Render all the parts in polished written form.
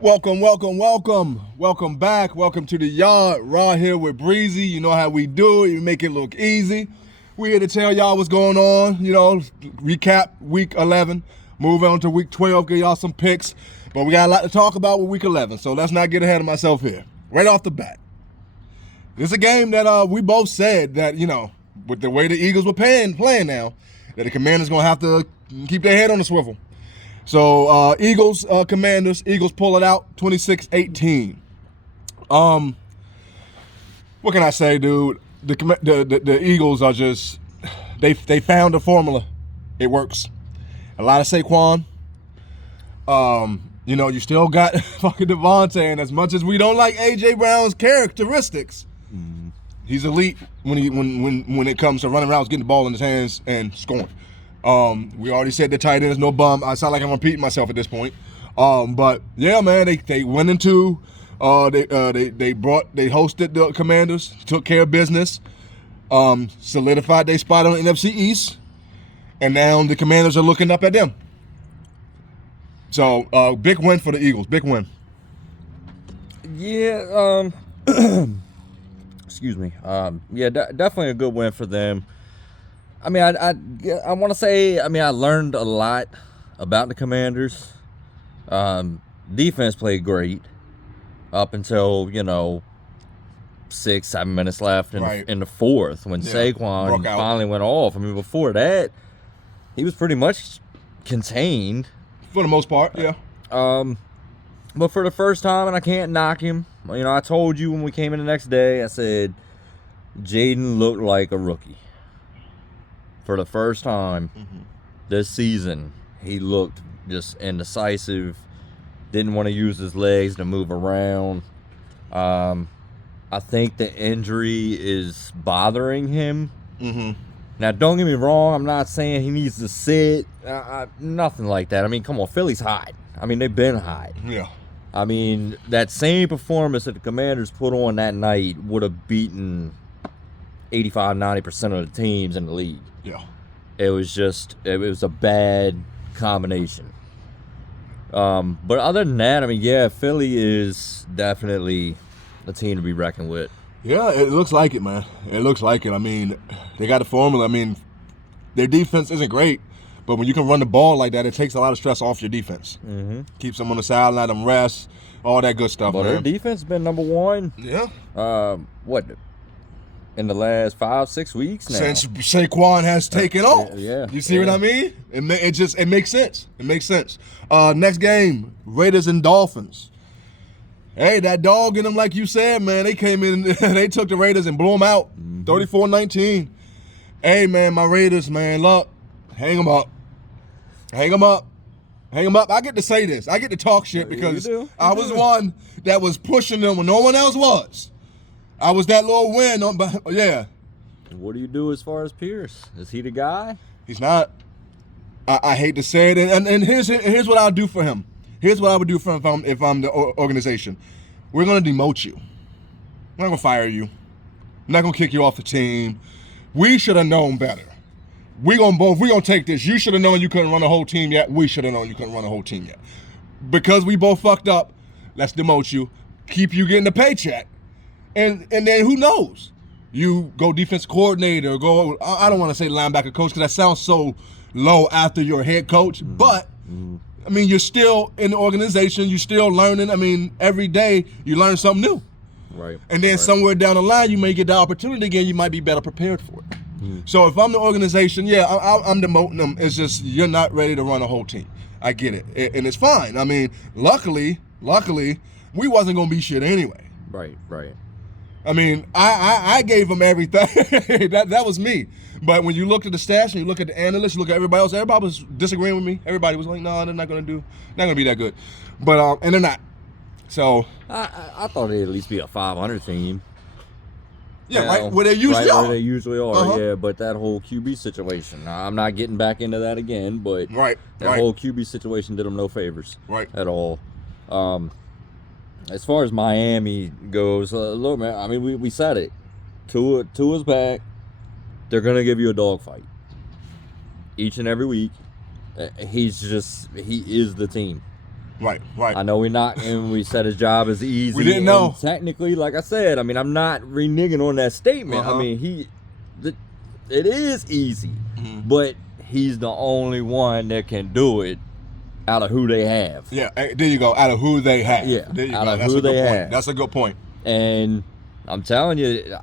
Welcome, welcome, welcome. Welcome back. Welcome to the yard. Raw here with Breezy. You know how we do it. We make it look easy. We're here to tell y'all what's going on. Recap week 11. Move on to week 12. Give y'all some picks. But we got a lot to talk about with week 11. So let's not get ahead of myself here. Right off the bat. This is a game that we both said that, with the way the Eagles were playing now, that the Commanders going to have to keep their head on the swivel. So Eagles, Commanders, Eagles pull it out 26-18. What can I say, dude? The Eagles are just they found a formula. It works. A lot of Saquon. You still got fucking Devontae, and as much as we don't like AJ Brown's characteristics, he's elite when it comes to running around, getting the ball in his hands and scoring. We already said the tight end is no bum. I sound like I'm repeating myself at this point. But yeah, man, they went into they hosted the Commanders, took care of business, solidified their spot on the NFC East, and now the Commanders are looking up at them. So big win for the Eagles, big win. Yeah, excuse me. Definitely a good win for them. I mean, I want to say, I learned a lot about the Commanders. Defense played great up until, 6-7 minutes left in the fourth when Saquon finally went off. I mean, before that, he was pretty much contained. For the most part, yeah. But for the first time, and I can't knock him, I told you when we came in the next day, I said, Jaden looked like a rookie. For the first time this season, he looked just indecisive, didn't want to use his legs to move around. I think the injury is bothering him. Now, don't get me wrong, I'm not saying he needs to sit, nothing like that. I mean, come on, Philly's hot. I mean, they've been hot. Yeah. I mean, that same performance that the Commanders put on that night would have beaten 85-90% of the teams in the league. Yeah. It was a bad combination. But other than that, Philly is definitely a team to be reckoned with. Yeah, it looks like it, man. It looks like it. I mean, they got a formula. I mean, their defense isn't great, but when you can run the ball like that, it takes a lot of stress off your defense. Keeps them on the sideline, let them rest, all that good stuff, man. Their defense has been number one. Yeah. In the last 5-6 weeks now. Since Saquon has taken off. Yeah. You see what I mean? It makes sense. It makes sense. Next game, Raiders and Dolphins. Hey, that dog in them, like you said, man, they came in, they took the Raiders and blew them out, 34-19. Hey, man, my Raiders, man, look, hang them up. Hang them up. Hang them up. I get to say this. I get to talk shit because I was one that was pushing them when no one else was. I was that little win, yeah. What do you do as far as Pierce? Is he the guy? He's not. I hate to say it, and here's what I'll do for him. Here's what I would do for him if I'm the organization. We're gonna demote you. We're not gonna fire you. I'm not gonna kick you off the team. We should have known better. We're gonna take this. You should have known you couldn't run a whole team yet. We should have known you couldn't run a whole team yet. Because we both fucked up, let's demote you. Keep you getting the paycheck. And then who knows? You go defense coordinator, I don't want to say linebacker coach because that sounds so low after your head coach. But, I mean, you're still in the organization. You're still learning. I mean, every day you learn something new. Right. And then somewhere down the line, you may get the opportunity again. You might be better prepared for it. So if I'm the organization, I'm demoting them. It's just you're not ready to run a whole team. I get it. And it's fine. I mean, luckily, we wasn't going to be shit anyway. Right. I mean, I gave them everything. that was me. But when you look at the stats and you look at the analysts, you look at everybody else, everybody was disagreeing with me. Everybody was like, no, they're not gonna be that good. But and they're not. So I thought they'd at least be a 500 team. Yeah, right where they usually are. Where they usually are, yeah. But that whole QB situation, I'm not getting back into that again. But that whole QB situation did them no favors, at all. As far as Miami goes, look, man. I mean, we said it. Tua's back. They're gonna give you a dogfight each and every week. He is the team. Right, right. I know we said his job is easy. We didn't know. And technically, like I said, I mean, I'm not reneging on that statement. Uh-huh. I mean, it is easy, but he's the only one that can do it out of who they have. Yeah, there you go. Out of who they have. Yeah, there you out go. of That's who a good they point. have. That's a good point. And I'm telling you,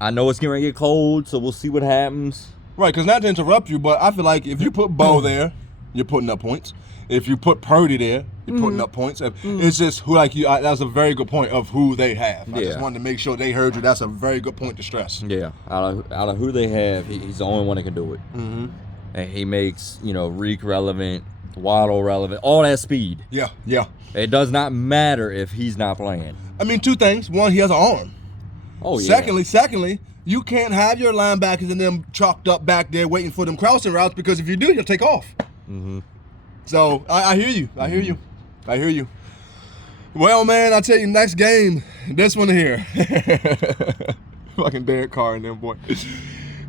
I know it's going to get cold, so we'll see what happens. Right, because not to interrupt you, but I feel like if you put Bo there, you're putting up points. If you put Purdy there, you're putting up points. It's just who that's a very good point of who they have. I just Yeah. wanted to make sure they heard you. That's a very good point to stress. Yeah, out of who they have, he's the only one that can do it. Mm-hmm. And he makes, Reek relevant, Waddle relevant, all that speed. Yeah, yeah. It does not matter if he's not playing. I mean, two things. One, he has an arm. Oh, yeah. Secondly, you can't have your linebackers and them chalked up back there waiting for them crossing routes, because if you do, you'll take off. Mm-hmm. So I hear you. I hear you. I hear you. Well, man, I tell you, next game, this one here. Fucking Derek Carr and them boy. This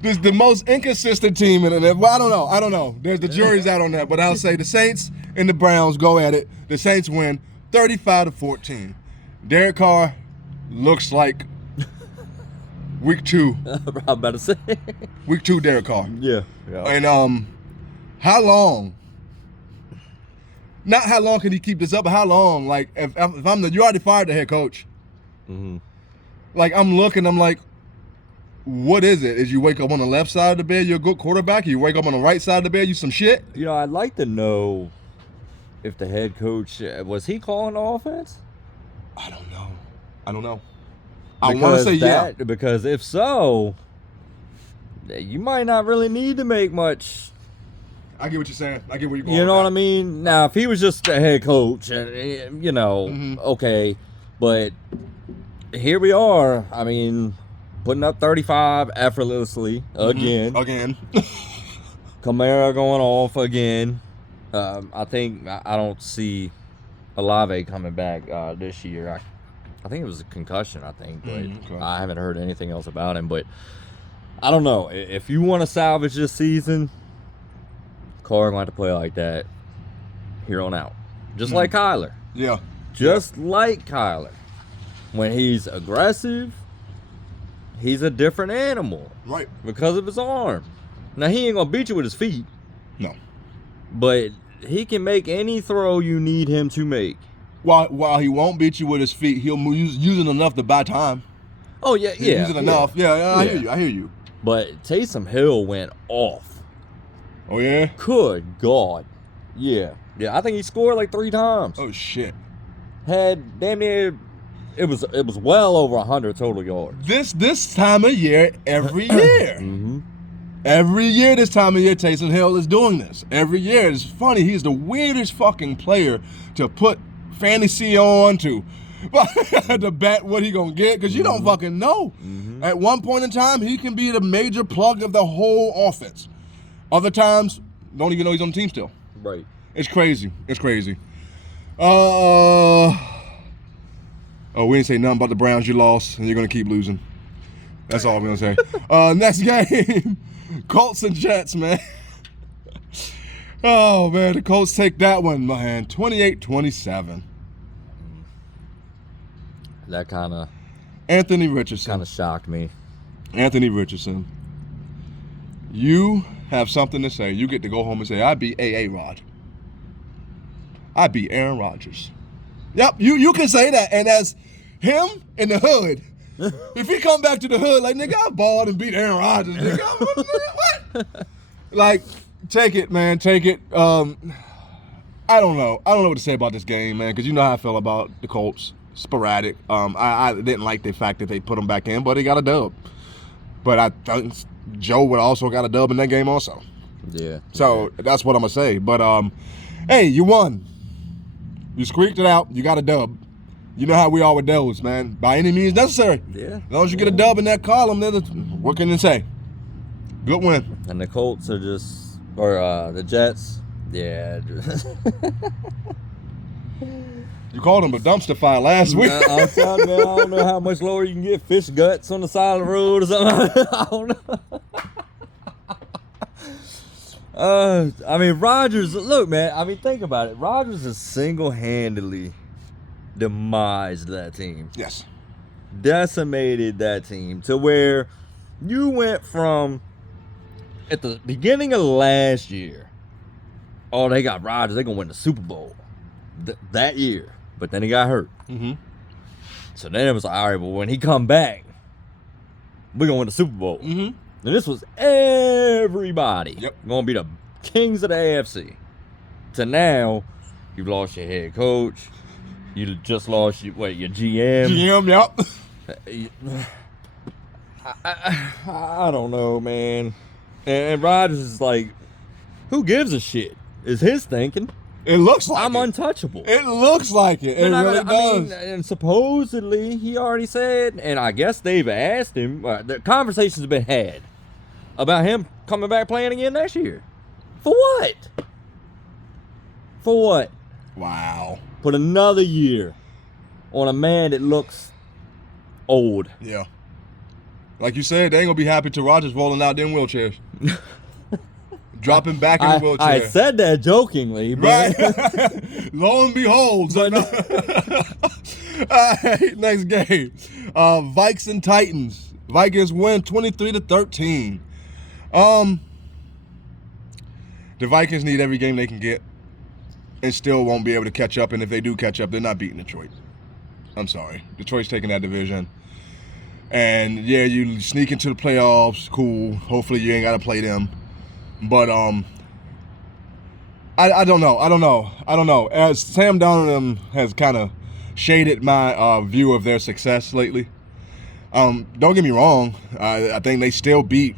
is the most inconsistent team in it. Well, I don't know. There's the jury's out on that, but I'll say the Saints and the Browns go at it. The Saints win 35-14. Derek Carr looks like week 2. I'm about to say. Week 2 Derek Carr. Yeah. And how long? Not how long can he keep this up, but how long? Like, if I'm you already fired the head coach. Mm-hmm. Like, I'm looking, I'm like, what is it? Is you wake up on the left side of the bed, you're a good quarterback? You wake up on the right side of the bed, you some shit? I'd like to know if the head coach, was he calling the offense? I don't know. I want to say yeah. Because if so, you might not really need to make much. I get what you're saying. I get where you're going. You know with what I mean? Now, if he was just the head coach, and okay, but here we are. I mean, putting up 35 effortlessly again. Again. Kamara going off again. I think I don't see Olave coming back this year. I think it was a concussion, but okay. I haven't heard anything else about him. But I don't know. If you want to salvage this season, Carr going to play like that here on out. Just like Kyler. Yeah. Just like Kyler. When he's aggressive, he's a different animal. Right. Because of his arm. Now, he ain't going to beat you with his feet. No. But he can make any throw you need him to make. While he won't beat you with his feet, he'll use it enough to buy time. Oh, yeah. He'll use it enough. Yeah, I hear you. But Taysom Hill went off. Oh, yeah? Good God. Yeah. Yeah, I think he scored like 3 times. Oh, shit. Had damn near, it was well over 100 total yards. This time of year, every year. Mm-hmm. Every year this time of year, Taysom Hill is doing this. Every year. It's funny. He's the weirdest fucking player to put fantasy on, to bet what he gonna get, because you don't fucking know. Mm-hmm. At one point in time, he can be the major plug of the whole offense. Other times, don't even know he's on the team still. Right. It's crazy. It's crazy. Oh, we didn't say nothing about the Browns. You lost, and you're gonna keep losing. That's all I'm gonna say. Next game, Colts and Jets, man. Oh man, the Colts take that one, man. 28-27. That kind of Anthony Richardson. shocked me. Anthony Richardson. You have something to say. You get to go home and say, I beat A.A. Rod. I beat Aaron Rodgers. Yep, you can say that. And as him in the hood, if he come back to the hood like, nigga, I balled and beat Aaron Rodgers, nigga. What? Like, take it, man. Take it. I don't know. I don't know what to say about this game, man, because you know how I feel about the Colts. Sporadic. I didn't like the fact that they put him back in, but he got a dub. But I think Joe would also got a dub in that game also. Yeah. So that's what I'm going to say. But, hey, you won. You squeaked it out. You got a dub. You know how we are with those, man. By any means necessary. Yeah. As long as you get a dub in that column, then what can you say? Good win. And the Colts are the Jets, yeah. You called them a dumpster fire last week. I'm telling you, man, I don't know how much lower you can get fish guts on the side of the road or something. I don't know. I mean, Rodgers, look, man, I mean, think about it. Rodgers has single-handedly demised that team. Yes. Decimated that team to where you went from, at the beginning of last year, oh, they got Rodgers, they're going to win the Super Bowl that year. But then he got hurt. Mm-hmm. So then it was like, all right, well, when he come back, we're going to win the Super Bowl. Mm-hmm. And this was everybody. Yep. Going to be the kings of the AFC. To now, you lost your head coach. You just lost your GM. GM, yep. I don't know, man. And Rodgers is like, who gives a shit? Is his thinking. It looks like I'm it. untouchable. It looks like it. It really does. mean, and supposedly he already said, and I guess they've asked him. The conversations have been had about him coming back playing again next year. For what? For what? Wow. Put another year on a man that looks old. Yeah. Like you said, they ain't gonna be happy till Rodgers rolling out them wheelchairs. Dropping back in the wheelchair. I said that jokingly, but right. Lo and behold. But All right, next game. Vikes and Titans. Vikings win 23-13. The Vikings need every game they can get and still won't be able to catch up. And if they do catch up, they're not beating Detroit. I'm sorry. Detroit's taking that division. And yeah, you sneak into the playoffs. Cool. Hopefully you ain't got to play them. But I don't know. As Sam Darnold has kind of shaded my view of their success lately. Don't get me wrong. I think they still beat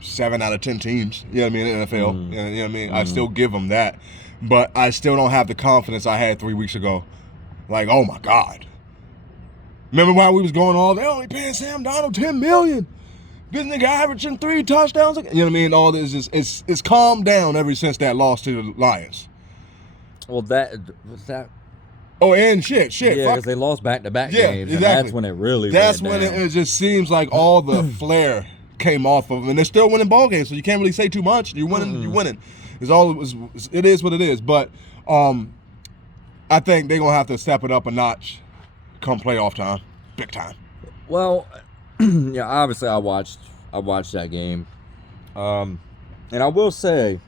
7 out of 10 teams. You know what I mean? In the NFL. You know what I mean? I still give them that. But I still don't have the confidence I had 3 weeks ago. Like, oh my God. Remember why we was going all, they're only paying Sam Darnold $10 million. This nigga averaging 3 touchdowns. You know what I mean? All this is it's calmed down ever since that loss to the Lions. well, that was that. Oh, and shit. Yeah, because they lost back-to-back games. Exactly. And that's when it really. That's went when down. it just seems like all the flair came off of them, and they're still winning ball games. So you can't really say too much. You're winning. You're winning. It is what it is. But I think they're gonna have to step it up a notch come playoff time, big time. Well, yeah, obviously I watched that game, and I will say,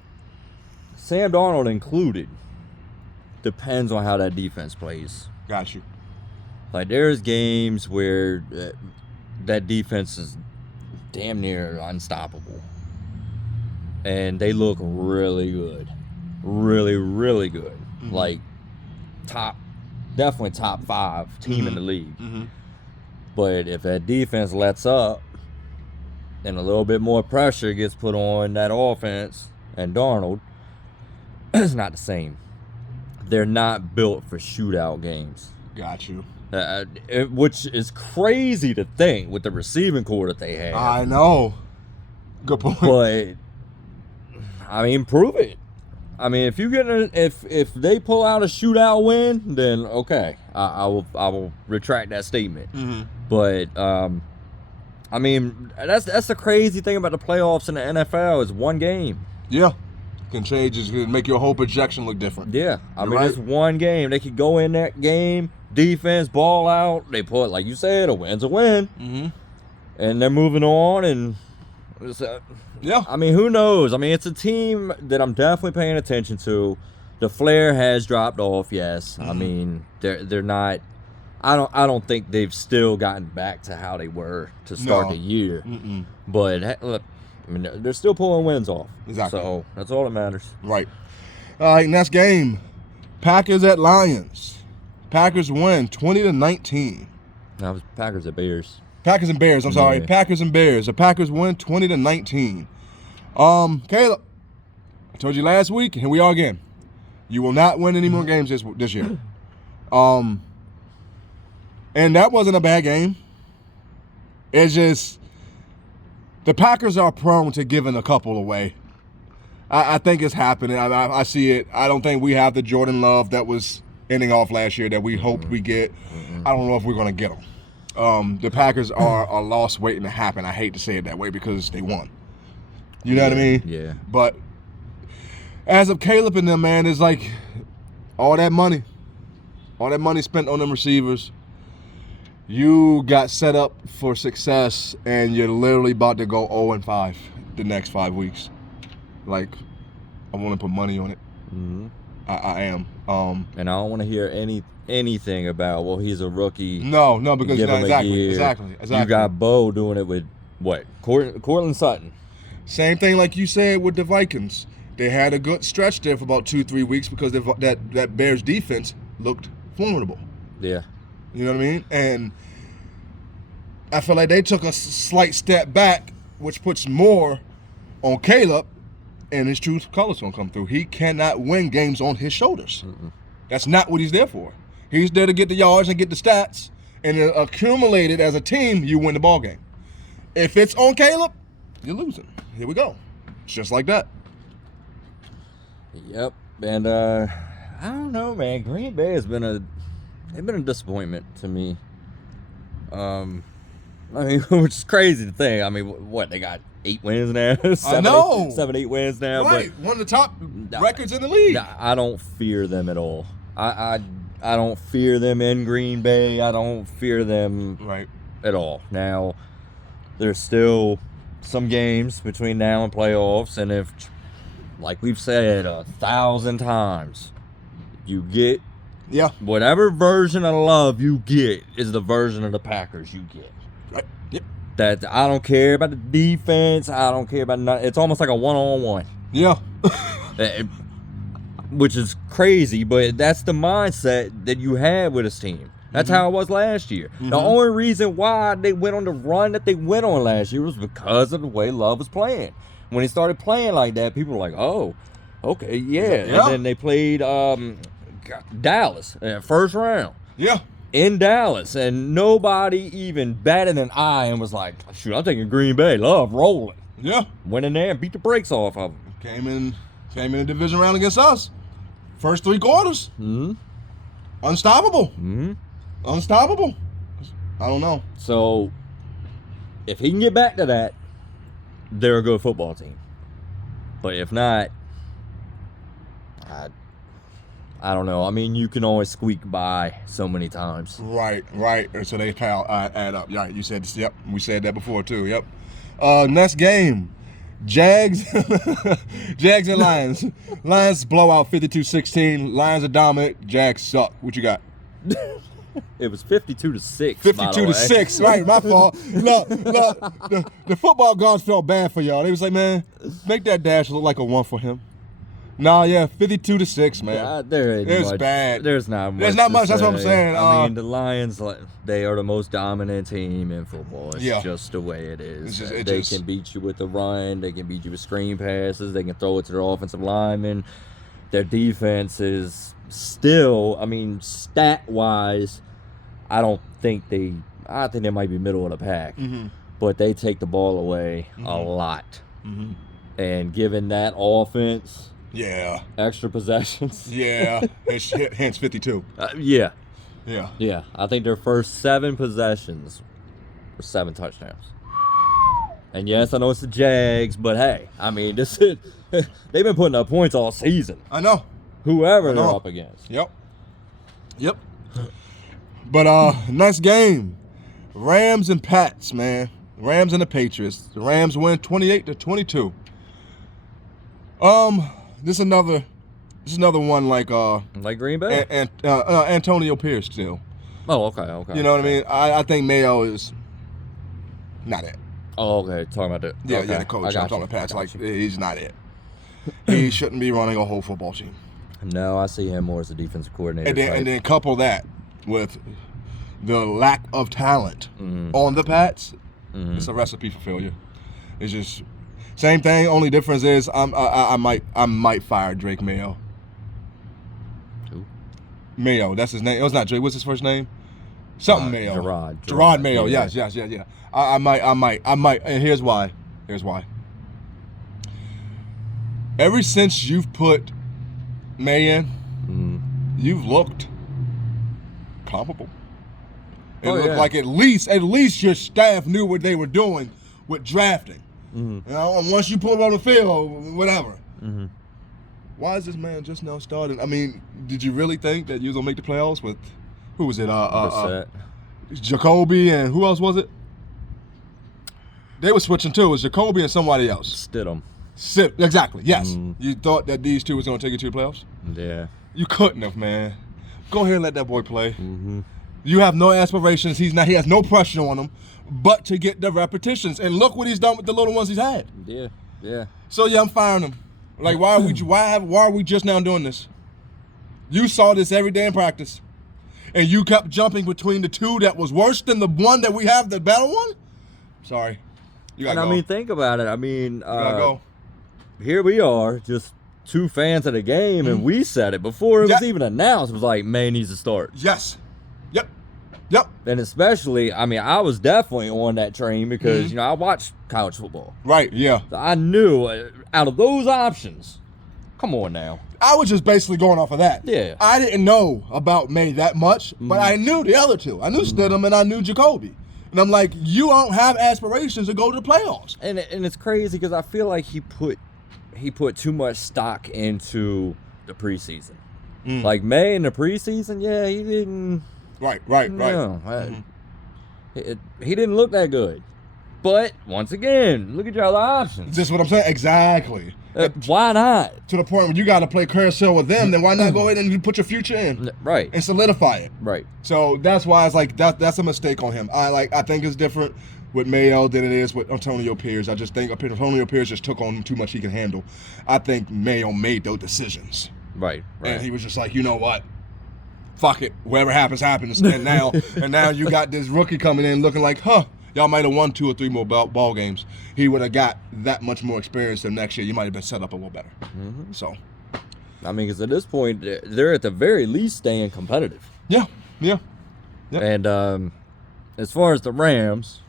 Sam Darnold included, depends on how that defense plays. Got you. Like there's games where that defense is damn near unstoppable, and they look really good, really, really good. Mm-hmm. Like definitely top 5 team in the league. Mm-hmm. But if that defense lets up and a little bit more pressure gets put on that offense and Darnold, it's not the same. They're not built for shootout games. Got you. Which is crazy to think with the receiving core that they have. I know. Good point. But I mean, prove it. I mean, if you get if they pull out a shootout win, then okay, I will retract that statement. Mm-hmm. But I mean, that's the crazy thing about the playoffs in the NFL is one game. Yeah. Can change, it can make your whole projection look different. Yeah, I mean, right. it's one game. They could go in that game, defense, ball out. They put, like you said, a win's a win, and they're moving on. And Yeah. I mean, who knows? I mean, it's a team that I'm definitely paying attention to. The flair has dropped off. Yes, I mean they're not. I don't think they've still gotten back to how they were to start the year. But look, I mean, they're still pulling wins off. Exactly. So that's all that matters. Right. All right, next game. Packers at Lions. Packers win 20-19. That was Packers at Bears. Packers and Bears, I'm sorry. Yeah. Packers and Bears. The Packers win 20-19. Caleb, I told you last week, and we are again. You will not win any more games this year. And that wasn't a bad game. It's just the Packers are prone to giving a couple away. I think it's happening. I see it. I don't think we have the Jordan Love that was ending off last year that we hoped we get. I don't know if we're going to get them. The Packers are a loss waiting to happen. I hate to say it that way because they won. You know what I mean? Yeah. But as of Caleb and them, man, is like all that money spent on them receivers. You got set up for success, and you're literally about to go 0-5 the next 5 weeks. Like, I want to put money on it. Mm-hmm. I am. And I don't want to hear anything about, well, he's a rookie. No, because give him a year. Exactly. You got Bo doing it with what? Cortland Sutton. Same thing like you said with the Vikings. They had a good stretch there for about 2-3 weeks because that Bears defense looked formidable. Yeah. You know what I mean? And I feel like they took a slight step back, which puts more on Caleb, and his true colors gonna come through. He cannot win games on his shoulders. Mm-mm. That's not what he's there for. He's there to get the yards and get the stats, and accumulated as a team, you win the ball game. If it's on Caleb, you're losing. Here we go. It's just like that. Yep. And I don't know, man. Green Bay has been a disappointment to me. I mean, which is crazy to think. I mean, what they got 8 wins now? I know. 7-8 wins now. Right, But one of the top records in the league. I don't fear them at all. I don't fear them in Green Bay. I don't fear them Right. at all. Now, there's still some games between now and playoffs, and if, like we've said 1,000 times, you get Yeah. whatever version of love you get is the version of the Packers you get. Right. Yep. That I don't care about the defense. I don't care about nothing. It's almost like a one-on-one. Yeah. Which is crazy, but that's the mindset that you have with this team. That's how it was last year. The only reason why they went on the run that they went on last year was because of the way Love was playing. When he started playing like that, people were like, oh, okay, yeah. Yeah. And then they played Dallas first round Yeah. in Dallas, and nobody even batted an eye and was like, shoot, I'm taking Green Bay. Love rolling. Yeah. Went in there and beat the brakes off of them. Came in the division round against us. First 3 quarters. Mm-hmm. Unstoppable. Mm-hmm. Unstoppable. I don't know. So, if he can get back to that, they're a good football team. But if not, I don't know. I mean, you can always squeak by so many times. Right. So they add up. Right. You said, yep. We said that before too. Yep. Next game. Jags and Lions. Lions blow out 52-16. Lions are dominant. Jags suck. What you got? It was 52-6. 52-6. Right, my fault. Look, the football gods felt bad for y'all. They was like, man, make that dash look like a 1 for him. Nah, yeah, 52-6, man. Yeah, there ain't It's much. bad. There's not much. There's not to much, that's what I'm say. saying. I mean, the Lions, they are the most dominant team in football. It's Yeah. just the way it is. It They just- can beat you with the run. They can beat you with screen passes. They can throw it to their offensive linemen. Their defense is still, I mean, stat-wise, I think they might be middle of the pack. Mm-hmm. But they take the ball away a lot. Mm-hmm. And given that offense, Yeah. extra possessions. Yeah. Hence 52. Yeah. Yeah. Yeah. I think their first 7 possessions were 7 touchdowns. And yes, I know it's the Jags, but hey, I mean, this is, they've been putting up points all season. I know. Whoever I they're know. up against. Yep. But next game, Rams and Pats, man. Rams and the Patriots. The Rams win 28-22. This is another one like Like Green Bay? Antonio Pierce still. Oh, okay. You know what I mean? I think Mayo is not it. Oh, okay. Talking about the Yeah, okay. yeah, the coach. I I'm got talking you. about Pats. I got Like you. he's not it. He shouldn't be running a whole football team. No, I see him more as a defensive coordinator. And then couple that with the lack of talent on the Pats, it's a recipe for failure. It's just same thing. Only difference is I might fire Drake Mayo. Who? Mayo, that's his name. It was not Drake. What's his first name? Something Mayo. Gerard Mayo. yeah. Yes. I might. And here's why. Ever since you've put May in, you've looked comparable. It looked like at least your staff knew what they were doing with drafting. You know, and once you put it on the field, whatever. why is this man just now starting? I mean, did you really think that you was gonna make the playoffs with who was it? Brissett. Jacoby and who else was it? They were switching too. It was Jacoby and somebody else. Stidham. Exactly. Yes. You thought that these two was gonna take you to the playoffs? Yeah. You couldn't have, man. Go ahead and let that boy play. You have no aspirations. He has no pressure on him, but to get the repetitions. And look what he's done with the little ones he's had. Yeah. Yeah. So yeah, I'm firing him. Like, why are we just now doing this? You saw this every day in practice, and you kept jumping between the two that was worse than the one that we have, the better one. Sorry, you gotta And go. I mean, think about it. I mean, you gotta go. here we are, just two fans of the game, and we said it before it was Yeah. even announced. It was like, May needs to start. Yes. Yep. And especially, I mean, I was definitely on that train because, you know, I watched college football. Right. Yeah. So I knew out of those options, come on now. I was just basically going off of that. Yeah. I didn't know about May that much, but I knew the other two. I knew Stidham and I knew Jacoby. And I'm like, you don't have aspirations to go to the playoffs. And it's crazy because I feel like he put too much stock into the preseason. Like May in the preseason, yeah, he didn't. Right. No, he didn't look that good. But once again, look at your other options. That's what I'm saying. Exactly. Why not? To the point where you got to play carousel with them, then why not go ahead and put your future in Right. and solidify it? Right. So that's why it's like that's a mistake on him. I think it's different with Mayo than it is with Antonio Pierce. I just think Antonio Pierce just took on too much he can handle. I think Mayo made those decisions. Right. And he was just like, you know what? Fuck it. Whatever happens, happens. And now you got this rookie coming in looking like, y'all might have won 2 or 3 more ball games. He would have got that much more experience than next year. You might have been set up a little better. So, I mean, because at this point, they're at the very least staying competitive. yeah. Yep. And as far as the Rams,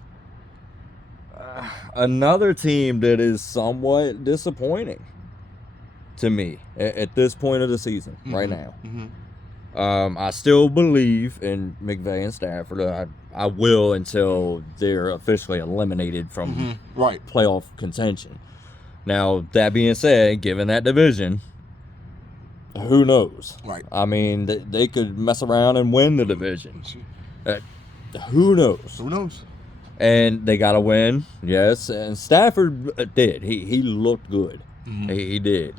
another team that is somewhat disappointing to me at this point of the season right now. I still believe in McVay and Stafford. I will until they're officially eliminated from playoff contention. Now, that being said, given that division, who knows? Right. I mean, they could mess around and win the division. Who knows? Who knows? And they got to win, yes. And Stafford did. He looked good. He did.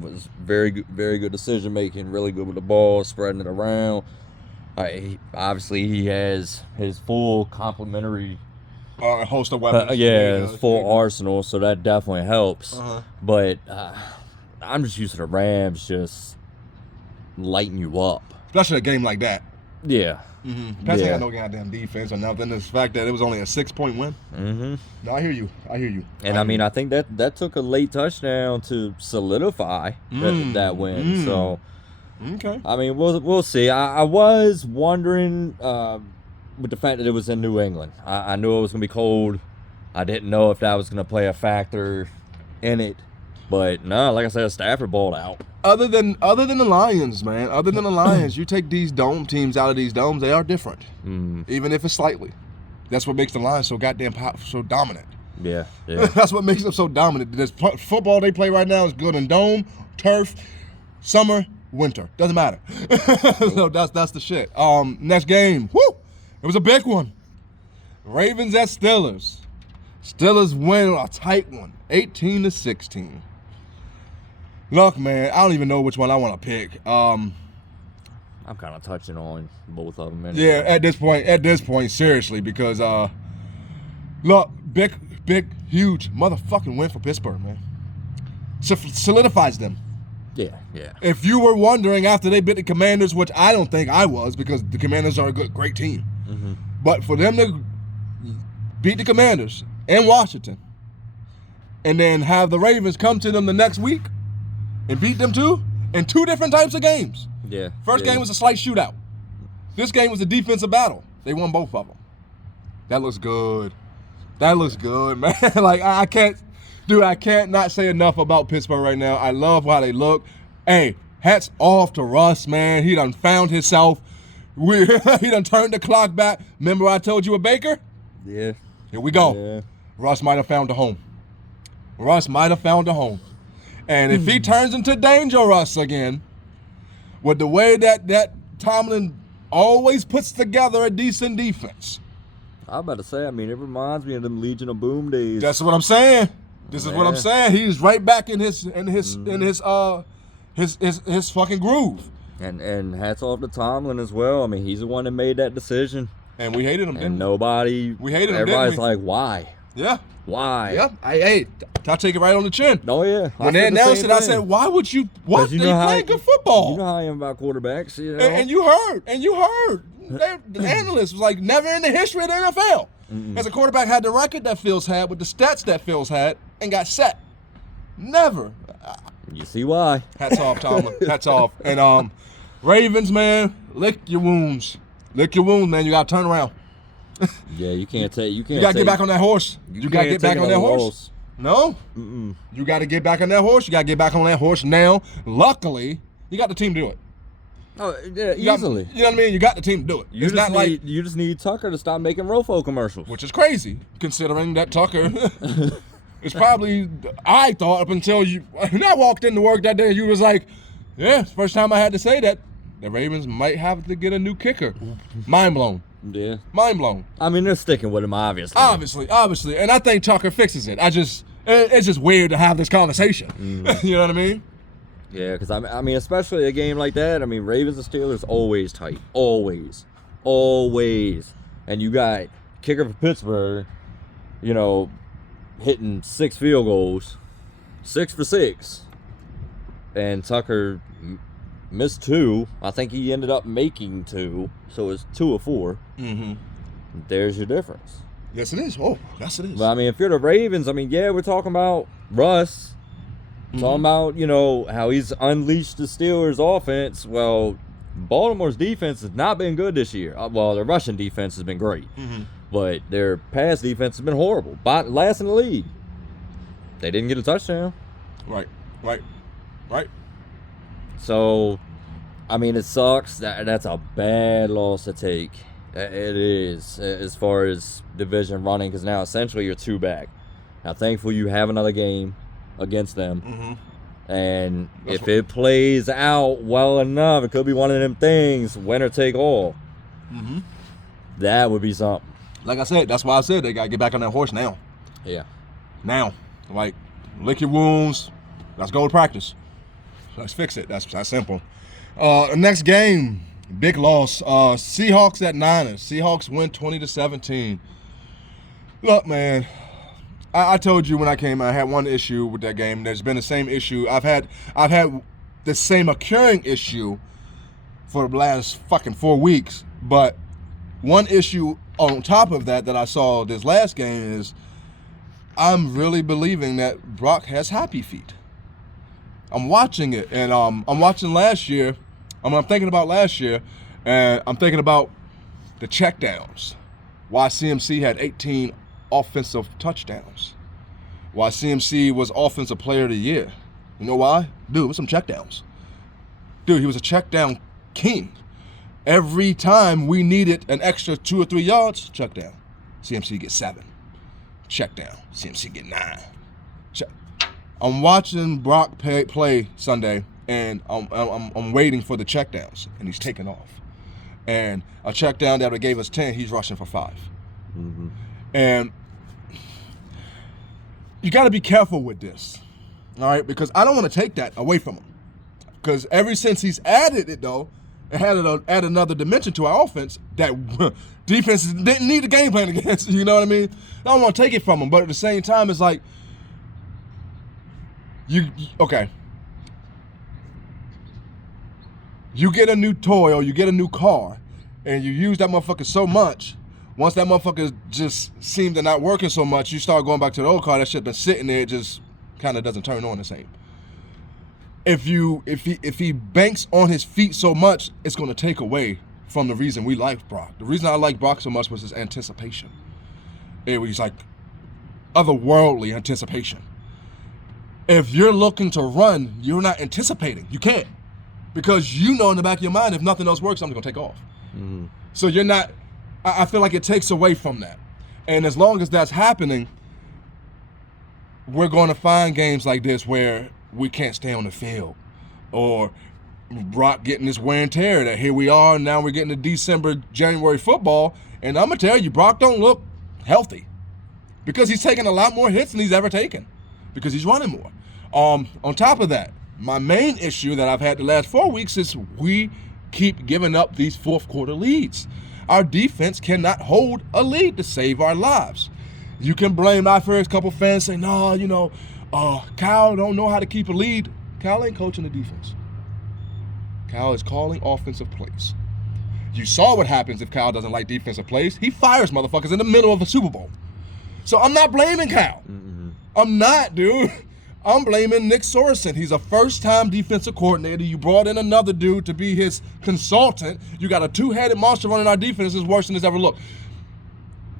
Was very good decision making, really good with the ball, spreading it around. Obviously, he has his full complementary host of weapons. his full arsenal, so that definitely helps. But I'm just used to the Rams just lighting you up. Especially a game like that. Yeah. Plus, ain't got no goddamn defense or nothing. The fact that it was only a 6-point win. No, I hear you. And I mean, I think that took a late touchdown to solidify that win. So, okay. I mean, we'll see. I was wondering with the fact that it was in New England. I knew it was gonna be cold. I didn't know if that was gonna play a factor in it. But no, like I said, Stafford balled out. Other than the Lions, man. Other than the Lions, you take these dome teams out of these domes, they are different. Even if it's slightly. That's what makes the Lions so goddamn so dominant. Yeah. That's what makes them so dominant. This football they play right now is good in dome, turf, summer, winter. Doesn't matter. So that's the shit. Next game. Woo! It was a big one. Ravens at Steelers. Steelers win a tight one, 18-16. Look, man, I don't even know which one I want to pick. I'm kind of touching on both of them. Anyway. Yeah, at this point, seriously, because look, big, huge motherfucking win for Pittsburgh, man. Solidifies them. Yeah. If you were wondering after they beat the Commanders, which I don't think I was, because the Commanders are a great team, but for them to beat the Commanders in Washington, and then have the Ravens come to them the next week and beat them too in 2 different types of games. Yeah. First game was a slight shootout. This game was a defensive battle. They won both of them. That looks good. That looks good, man. Like, I can't not say enough about Pittsburgh right now. I love how they look. Hey, hats off to Russ, man. He done found himself. He done turned the clock back. Remember I told you a Baker? Yeah. Here we go. Yeah. Russ might have found a home. And if he turns into dangerous again, with the way that Tomlin always puts together a decent defense. I'm about to say, I mean, it reminds me of them Legion of Boom days. That's what I'm saying. This is what I'm saying. He's right back in his fucking groove. And hats off to Tomlin as well. I mean, he's the one that made that decision. And we hated him, didn't we? We hated him, everybody's like, why? Yeah. Why? Yeah. I take it right on the chin. Oh, yeah. When they announced it, I said, why would you? What? They play good football. You know how I am about quarterbacks. You know? And you heard. The analyst was like, never in the history of the NFL has a quarterback had the record that Fields had with the stats that Fields had and got set. Never. You see why. Hats off, Tomlin. Hats off. And Ravens, man, lick your wounds. Lick your wounds, man. You got to turn around. Yeah, you can't take. You got to get back on that horse. You got to get back on that horse. No? Mm-mm. You got to get back on that horse. You got to get back on that horse now. Luckily, you got the team to do it. Oh, yeah, easily. You know what I mean? You got the team to do it. You just need Tucker to stop making Rofo commercials. Which is crazy, considering that Tucker is probably, I thought up until when I walked into work that day, you was like, yeah, it's the first time I had to say that. The Ravens might have to get a new kicker. Mind blown. Yeah. Mind blown. I mean, they're sticking with him, obviously. Obviously. And I think Tucker fixes it. It's just weird to have this conversation. You know what I mean? Yeah, because I mean, especially a game like that. I mean, Ravens and Steelers always tight, always. And you got kicker for Pittsburgh, you know, hitting 6 field goals, 6 for 6, and Tucker missed 2. I think he ended up making 2, so it's 2 of 4. Mm-hmm. There's your difference. Yes, it is. Oh, yes, it is. But I mean, if you're the Ravens, I mean, yeah, we're talking about Russ. Talking about, you know, how he's unleashed the Steelers' offense. Well, Baltimore's defense has not been good this year. Well, their rushing defense has been great. But their pass defense has been horrible. Last in the league. They didn't get a touchdown. Right. So, I mean, it sucks. That's a bad loss to take. It is, as far as division running, because now essentially you're 2 back. Now, thankfully, you have another game against them. And if it plays out well enough, it could be one of them things, winner take all. That would be something. Like I said, that's why I said they got to get back on that horse now. Yeah. Now. Like, lick your wounds. Let's go to practice. Let's fix it. That's simple. Next game, big loss. Seahawks at Niners. Seahawks win 20-17. Look, man. I told you when I came, I had one issue with that game. There's been the same issue. I've had the same occurring issue for the last fucking 4 weeks. But one issue on top of that I saw this last game is I'm really believing that Brock has happy feet. I'm watching it, and I'm watching last year. I'm thinking about last year, and I'm thinking about the checkdowns. Why CMC had 18 offensive touchdowns. Why CMC was offensive player of the year. You know why? Dude, it was some checkdowns. Dude, he was a checkdown king. Every time we needed an extra 2 or 3 yards, check down. CMC get 7. Check down. CMC get 9. I'm watching Brock play Sunday, and I'm waiting for the checkdowns, and he's taking off. And a check down that would gave us 10, he's rushing for 5. And you got to be careful with this, all right? Because I don't want to take that away from him. Because ever since he's added it, though, it had add another dimension to our offense that defenses didn't need a game plan against. You know what I mean? I don't want to take it from him, but at the same time, it's like, okay. You get a new toy or you get a new car, and you use that motherfucker so much. Once that motherfucker just seemed to not working so much, you start going back to the old car. That shit been sitting there, it just kind of doesn't turn on the same. If he banks on his feet so much, it's going to take away from the reason we like Brock. The reason I like Brock so much was his anticipation. It was like otherworldly anticipation. If you're looking to run, you're not anticipating. You can't. Because you know in the back of your mind, if nothing else works, I'm going to take off. So you're not, I feel like it takes away from that. And as long as that's happening, we're going to find games like this where we can't stay on the field, or Brock getting this wear and tear that here we are, now we're getting to December, January football, and I'm going to tell you, Brock don't look healthy because he's taking a lot more hits than he's ever taken because he's running more. On top of that, my main issue that I've had the last 4 weeks is we keep giving up these fourth quarter leads. Our defense cannot hold a lead to save our lives. You can blame, I've heard a couple fans say, no, Kyle don't know how to keep a lead. Kyle ain't coaching the defense. Kyle is calling offensive plays. You saw what happens if Kyle doesn't like defensive plays. He fires motherfuckers in the middle of a Super Bowl. So I'm not blaming Kyle. Mm-hmm. I'm not, dude. I'm blaming Nick Sorensen. He's a first-time defensive coordinator. You brought in another dude to be his consultant. You got a two-headed monster running our defense. It's worse than it's ever looked.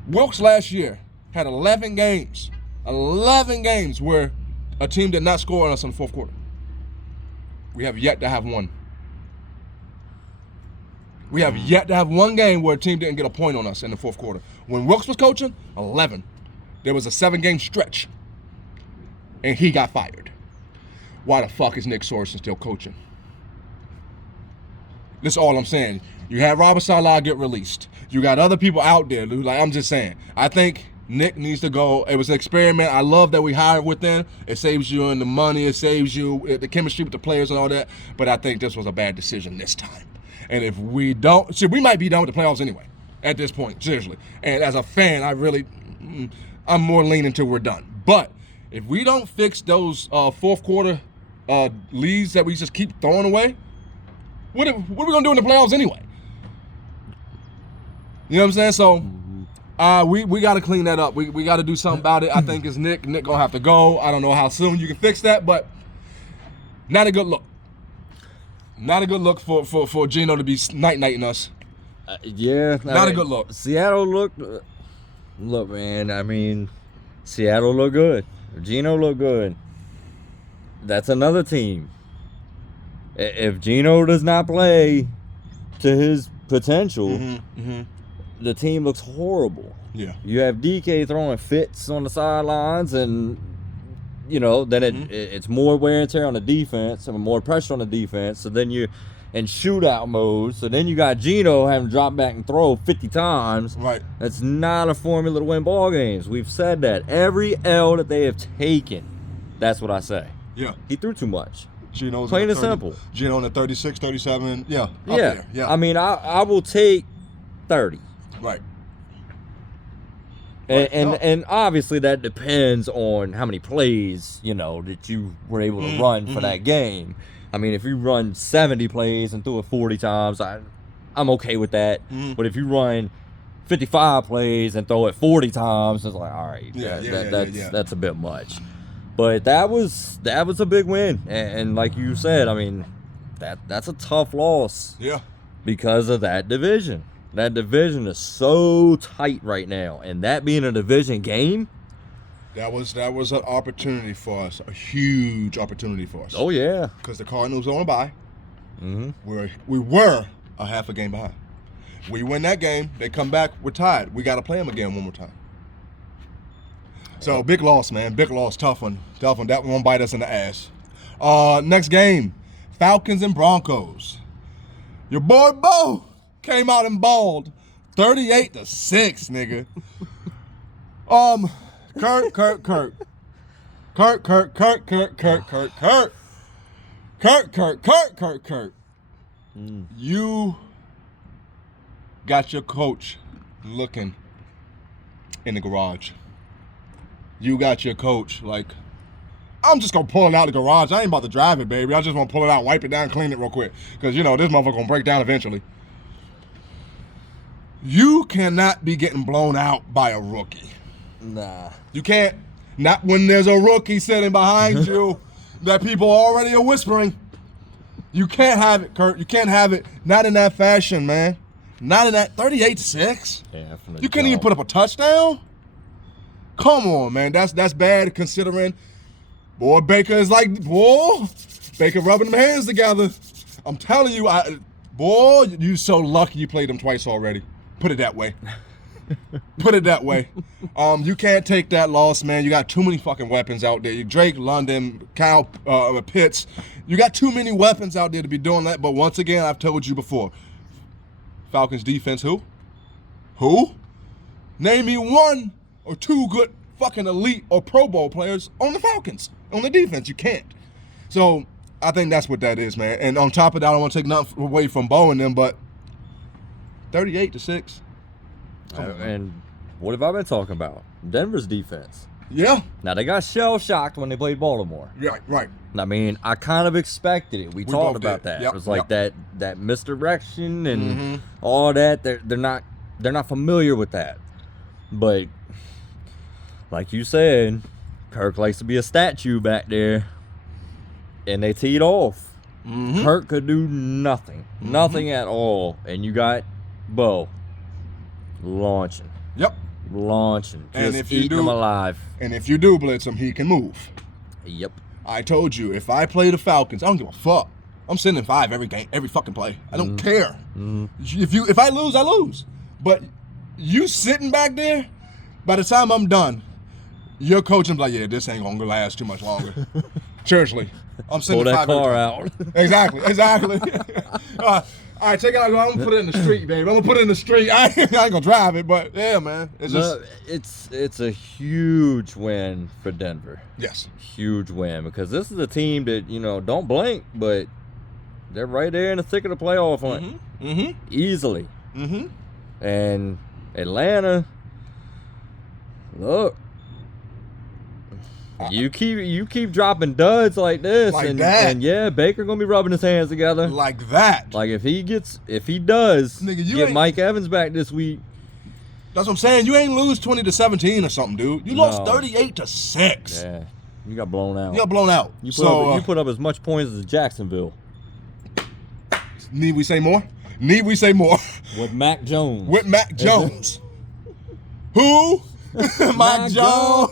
Wilkes last year had 11 games where a team did not score on us in the fourth quarter. We have yet to have one. We have yet to have one game where a team didn't get a point on us in the fourth quarter. When Wilkes was coaching, 11. There was a 7-game stretch, and he got fired. Why the fuck is Nick Sorensen still coaching? That's all I'm saying. You had Robert Saleh get released. You got other people out there, dude. Like, I'm just saying. I think Nick needs to go. It was an experiment. I love that we hired within. It saves you in the money. It saves you the chemistry with the players and all that. But I think this was a bad decision this time. And if we don't, we might be done with the playoffs anyway at this point, seriously. And as a fan, I'm more leaning till we're done. But if we don't fix those fourth quarter leads that we just keep throwing away, what are we going to do in the playoffs anyway? You know what I'm saying? So we got to clean that up. We got to do something about it. I think it's Nick. Nick going to have to go. I don't know how soon you can fix that, but not a good look. Not a good look for Geno to be night-nighting us. Not a good look. Seattle look, man. I mean, Seattle looked good. Geno looked good. That's another team. If Geno does not play to his potential, the team looks horrible. Yeah. You have DK throwing fits on the sidelines, and then it's more wear and tear on the defense and more pressure on the defense. So then you're in shootout mode. So then you got Geno having to drop back and throw 50 times. Right. That's not a formula to win ball games. We've said that. Every L that they have taken, that's what I say. Yeah. He threw too much. Geno's plain and simple. Geno in the 36, 37. Yeah. Yeah. I mean, I will take 30. Right. And obviously that depends on how many plays, that you were able to run for that game. I mean, if you run 70 plays and threw it 40 times, I'm okay with that. But if you run 55 plays and throw it 40 times, it's like, all right, that's a bit much. But that was a big win. And like you said, I mean, that's a tough loss. Yeah. Because of that division. That division is so tight right now, and that being a division game, that was an opportunity for us, a huge opportunity for us. Oh yeah, because the Cardinals were on a bye. We were a half a game behind. We win that game, they come back, we're tied. We got to play them again one more time. So big loss, man. Big loss, tough one. That one won't bite us in the ass. Next game, Falcons and Broncos. Your boy Bo came out and balled 38-6, nigga. Kurt. You got your coach looking in the garage. You got your coach like, I'm just gonna pull it out of the garage. I ain't about to drive it, baby. I just want to pull it out, wipe it down, clean it real quick. Because, this motherfucker gonna break down eventually. You cannot be getting blown out by a rookie. Nah. You can't. Not when there's a rookie sitting behind you that people already are whispering. You can't have it, Kurt. You can't have it. Not in that fashion, man. Not in that 38-6. Yeah, you couldn't even put up a touchdown? Come on, man. That's bad considering, boy, Baker is like, Baker rubbing them hands together. I'm telling you, you so lucky you played them twice already. Put it that way. Put it that way. You can't take that loss, man. You got too many fucking weapons out there. Drake, London, Kyle Pitts. You got too many weapons out there to be doing that. But once again, I've told you before. Falcons defense, who? Who? Name me one or two good fucking elite or Pro Bowl players on the Falcons. On the defense, you can't. So I think that's what that is, man. And on top of that, I don't want to take nothing away from Bo and them, but 38-6. And what have I been talking about? Denver's defense. Yeah. Now, they got shell-shocked when they played Baltimore. Right. I mean, I kind of expected it. We talked both about did. that. Yep, It was like yep. that misdirection and all that. They're not familiar with that. But like you said, Kirk likes to be a statue back there, and they teed off. Kirk could do nothing at all, and you got Bo launching, Yep. just And if you eating do- them alive. And if you do blitz him, he can move. Yep. I told you, if I play the Falcons, I don't give a fuck. I'm sending 5 every game, every fucking play. I don't care. If I lose, I lose. But you sitting back there, by the time I'm done, your coach is like, yeah, this ain't gonna last too much longer. Seriously, I'm Pull sending that 5 every car time. out. Exactly. All right, check it out. I'm gonna put it in the street, baby. I'm gonna put it in the street. I ain't gonna drive it, but yeah, man. It's just No, it's a huge win for Denver. yes. Huge win, because this is a team that, don't blink, but they're right there in the thick of the playoff hunt. Easily. And Atlanta, look, you keep dropping duds like this, Like and, that. and yeah, Baker gonna be rubbing his hands together. Like that. Like if he does Nigga, you get ain't- Mike Evans back this week, That's what I'm saying. You ain't lose 20-17 or something, dude. You lost No. 38-6. yeah, you got blown out. You got blown out. You put, so up, you put up as much points as Jacksonville need we say more? Need we say more? with Mac Jones. With Mac Jones. Who? Mac Jones.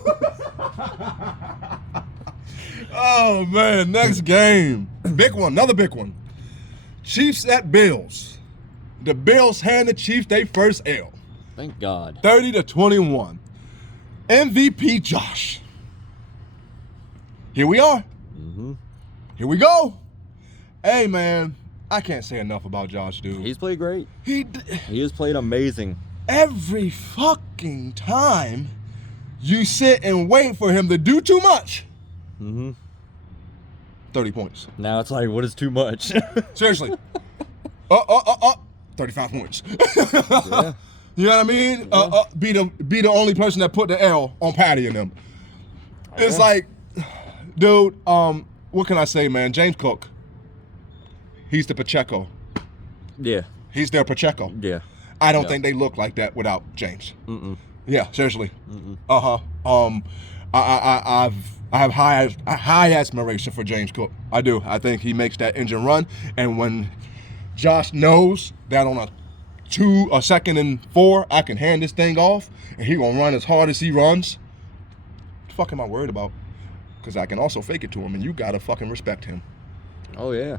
Oh man, next game. Big one, another big one. Chiefs at Bills. The Bills hand the Chiefs their first L. Thank God. 30-21. MVP Josh. Here we are. Here we go. Hey man, I can't say enough about Josh, dude. He's played great. He He has played amazing. every fucking time you sit and wait for him to do too much. 30 points. Now it's like, what is too much? Seriously. 35 points. Yeah. You know what I mean? Be the only person that put the L on Patty and them. It's like, dude, what can I say, man? James Cook. He's the Pacheco. Yeah. He's their Pacheco. Yeah. I don't Yeah. think they look like that without James. Yeah, seriously. I have high admiration for James Cook. I do. I think he makes that engine run. And when Josh knows that on a second and 4, I can hand this thing off, and he gonna run as hard as he runs. What the fuck am I worried about? Because I can also fake it to him, and you gotta fucking respect him. Oh yeah.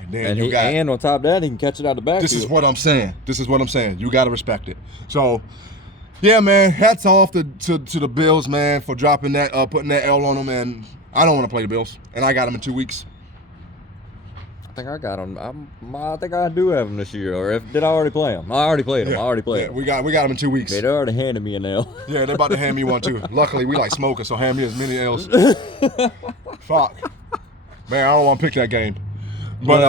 And then And and on top of that, he can catch it out the backfield. This is what I'm saying. You got to respect it. So, yeah, man, hats off to the Bills, man, for dropping that, putting that L on them. And I don't want to play the Bills, and I got them in 2 weeks. I think I got him. I think I do have him this year. Or did I already play him? I already played him. We got them in 2 weeks. They already handed me an L. Yeah, they're about to hand me one too. Luckily, we like smoking, so hand me as many L's. Fuck, man, I don't want to pick that game. But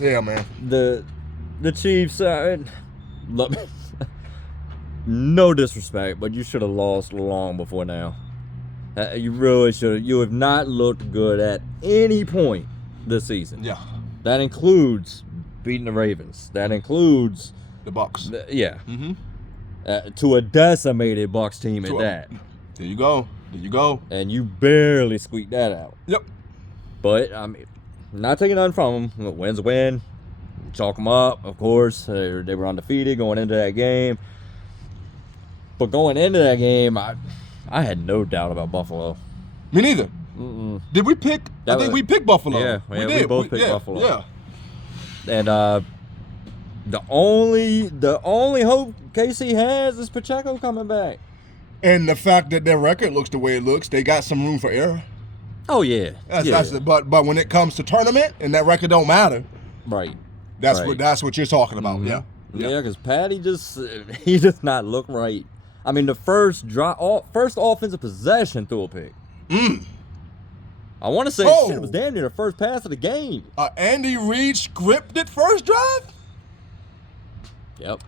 yeah, man. The Chiefs. Look, no disrespect, but you should have lost long before now. You really should have. You have not looked good at any point this season. Yeah, That includes beating the Ravens. That includes, the Bucks. to a decimated Bucks team at To a- that. There you go. And you barely squeaked that out. Yep. But I mean, not taking nothing from them. Win's a win. Chalk them up, of course. They were undefeated going into that game. But going into that game, I had no doubt about Buffalo. Me neither. Did we pick? I think we picked Buffalo. Yeah, we we did. both picked Buffalo. Yeah. And The only hope KC has is Pacheco coming back. And the fact that their record looks the way it looks, they got some room for error. Oh yeah, But when it comes to tournament and that record don't matter, right. that's Right. what you're talking about. Mhm. Yeah. Yeah, because Patty he does not look right. I mean, the first offensive possession threw a pick. I want to say Oh. it was damn near the first pass of the game. Andy Reid scripted first drive? Yep.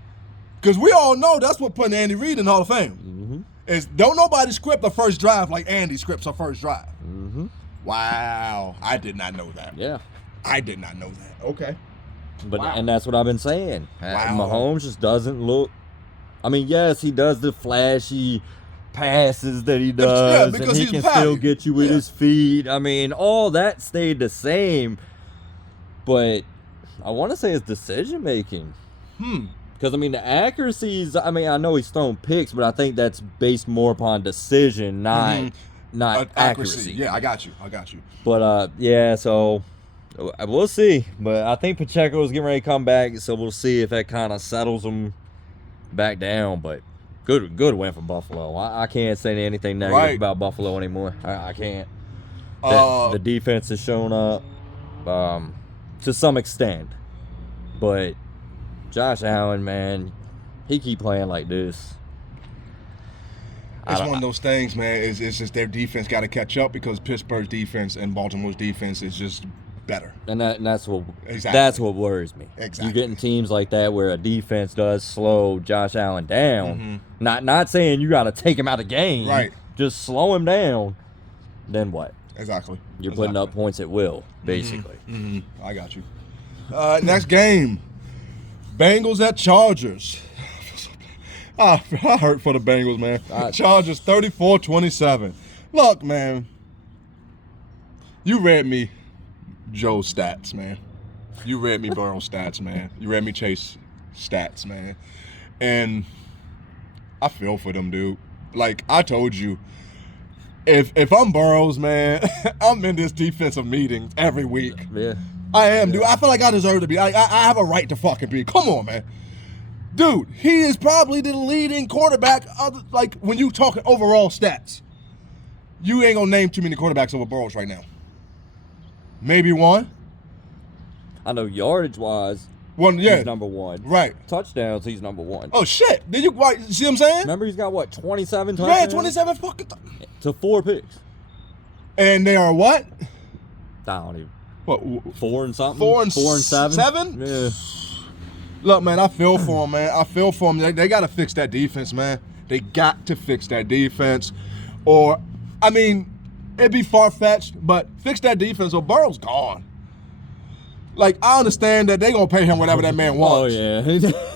Because we all know that's what putting Andy Reid in the Hall of Fame. Mm-hmm. Is don't nobody script a first drive like Andy scripts a first drive. Mm-hmm. Wow. I did not know that. Yeah. I did not know that. Okay. But Wow. and that's what I've been saying. Wow. Mahomes just doesn't look. I mean, yes, he does the flashy passes that he does, and because he he's can Patty. still get you with Yeah. his feet. I mean, all that stayed the same. But I want to say his decision making. Because I mean, the accuracies. I mean, I know he's thrown picks, but I think that's based more upon decision, not accuracy. Yeah, I got you. But yeah, so we'll see. But I think Pacheco is getting ready to come back, so we'll see if that kind of settles him back down. But good win for Buffalo. I can't say anything negative Right. about Buffalo anymore. I can't. Uh, The defense has shown up to some extent, but Josh Allen, man, he keep playing like this. It's one of those things, man. It's just their defense got to catch up because Pittsburgh's defense and Baltimore's defense is just better. And that's what Exactly. that's what worries me. Exactly. You're getting teams like that where a defense does slow Josh Allen down. Not saying you got to take him out of the game. Right. Just slow him down. Then what? Exactly. You're putting up points at will, basically. I got you. Next game, Bengals at Chargers. I hurt for the Bengals, man. Chargers 34-27. Look, man. You read me Joe's stats, man. You read me Burrow's stats, man. You read me Chase stats, man. And I feel for them, dude. Like I told you, if I'm Burrows, man, I'm in this defensive meeting every week. Yeah. I am, dude. I feel like I deserve to be. I have a right to fucking be. Come on, man. Dude, he is probably the leading quarterback of, like, when you talking overall stats. You ain't gonna name too many quarterbacks over Burrows right now. Maybe one. I know yardage wise, One, yeah. he's number one. Right. Touchdowns, he's number one. Oh, shit. Did you see what I'm saying? Remember, he's got what, 27 touchdowns? Yeah, 27 fucking to 4 picks. And they are what? I don't even. What? 4 and something. 4 and 7. 7? Yeah. Look, man, I feel for them, man. I feel for them. They got to fix that defense, man. They got to fix that defense. Or, I mean, it'd be far-fetched, but fix that defense or Burrow's gone. Like, I understand that they're going to pay him whatever that man Oh wants. yeah.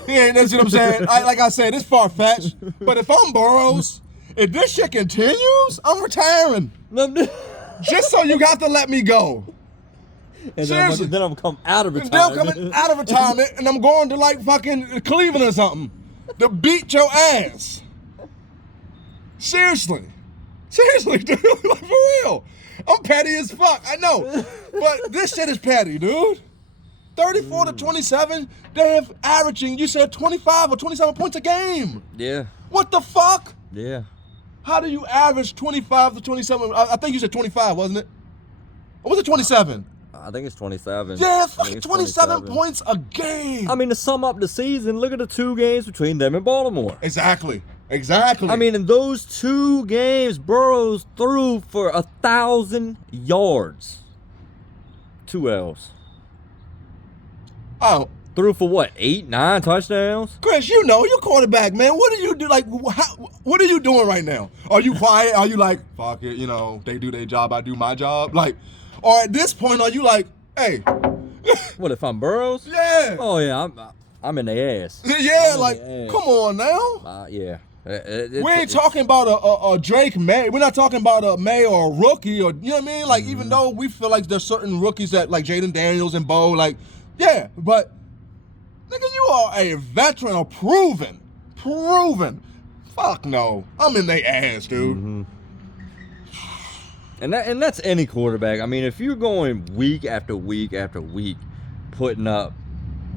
Yeah, that's what I'm saying. Like I said, it's far-fetched. But if I'm Burrows, if this shit continues, I'm retiring. Just so you got to let me go. And Seriously. then I'm come out of They're retirement. coming out of retirement, and I'm going to like fucking Cleveland or something to beat your ass. Seriously, dude, like for real. I'm petty as fuck. I know, but this shit is petty, dude. 34-27. They're averaging. You said 25 or 27 points a game. Yeah. What the fuck? Yeah. How do you average 25 to 27? I think you said 25, wasn't it? Or was it 27? I think it's 27. Yeah, I think fucking it's 27 points a game. I mean, to sum up the season, look at the 2 games between them and Baltimore. Exactly. I mean, in those 2 games, Burrows threw for 1,000 yards. 2 L's. Oh, Threw for what, 8, 9 touchdowns? Chris, you know, you're quarterback, man. What do you do? Like, what are you doing right now? Are you quiet? Are you like, fuck it, you know, they do their job, I do my job? Like, or at this point, are you like, hey, What if I'm Burrows? yeah, Oh yeah, I'm in the ass. yeah, I'm like, in the ass. come on now. Yeah. We ain't talking about a Drake May. We're not talking about a May or a rookie, or you know what I mean? Like, even though we feel like there's certain rookies that like Jaden Daniels and Bo, like, yeah, but nigga, you are a veteran or proven. Fuck no, I'm in their ass, dude. And that's any quarterback. I mean, if you're going week after week after week, putting up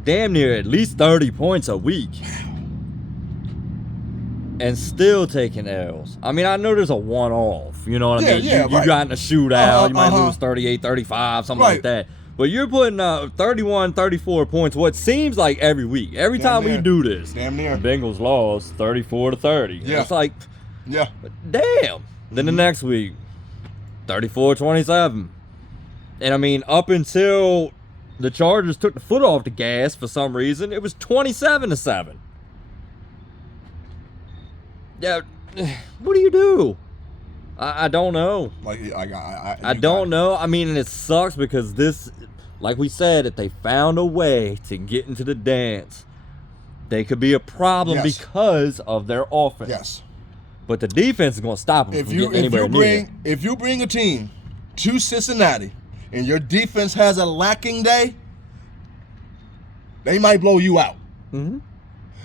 damn near at least 30 points a week. And still taking L's. I mean, I know there's a one-off. You know what I mean? You right. got in a shootout. You might lose 38, 35, something like Right. that. But you're putting 31, 34 points, what seems like every week. Every Damn time we near. do this. Damn near. Bengals lost 34-30. Yeah. It's like, Yeah. damn. Then the next week, 34-27. And I mean, up until the Chargers took the foot off the gas for some reason, it was 27-7. Yeah, what do you do? I don't know. I don't know. I mean, and it sucks because this, like we said, if they found a way to get into the dance, they could be a problem Yes. because of their offense. Yes. But the defense is going to stop them If from you getting anywhere near. if you bring a team to Cincinnati and your defense has a lacking day, they might blow you out.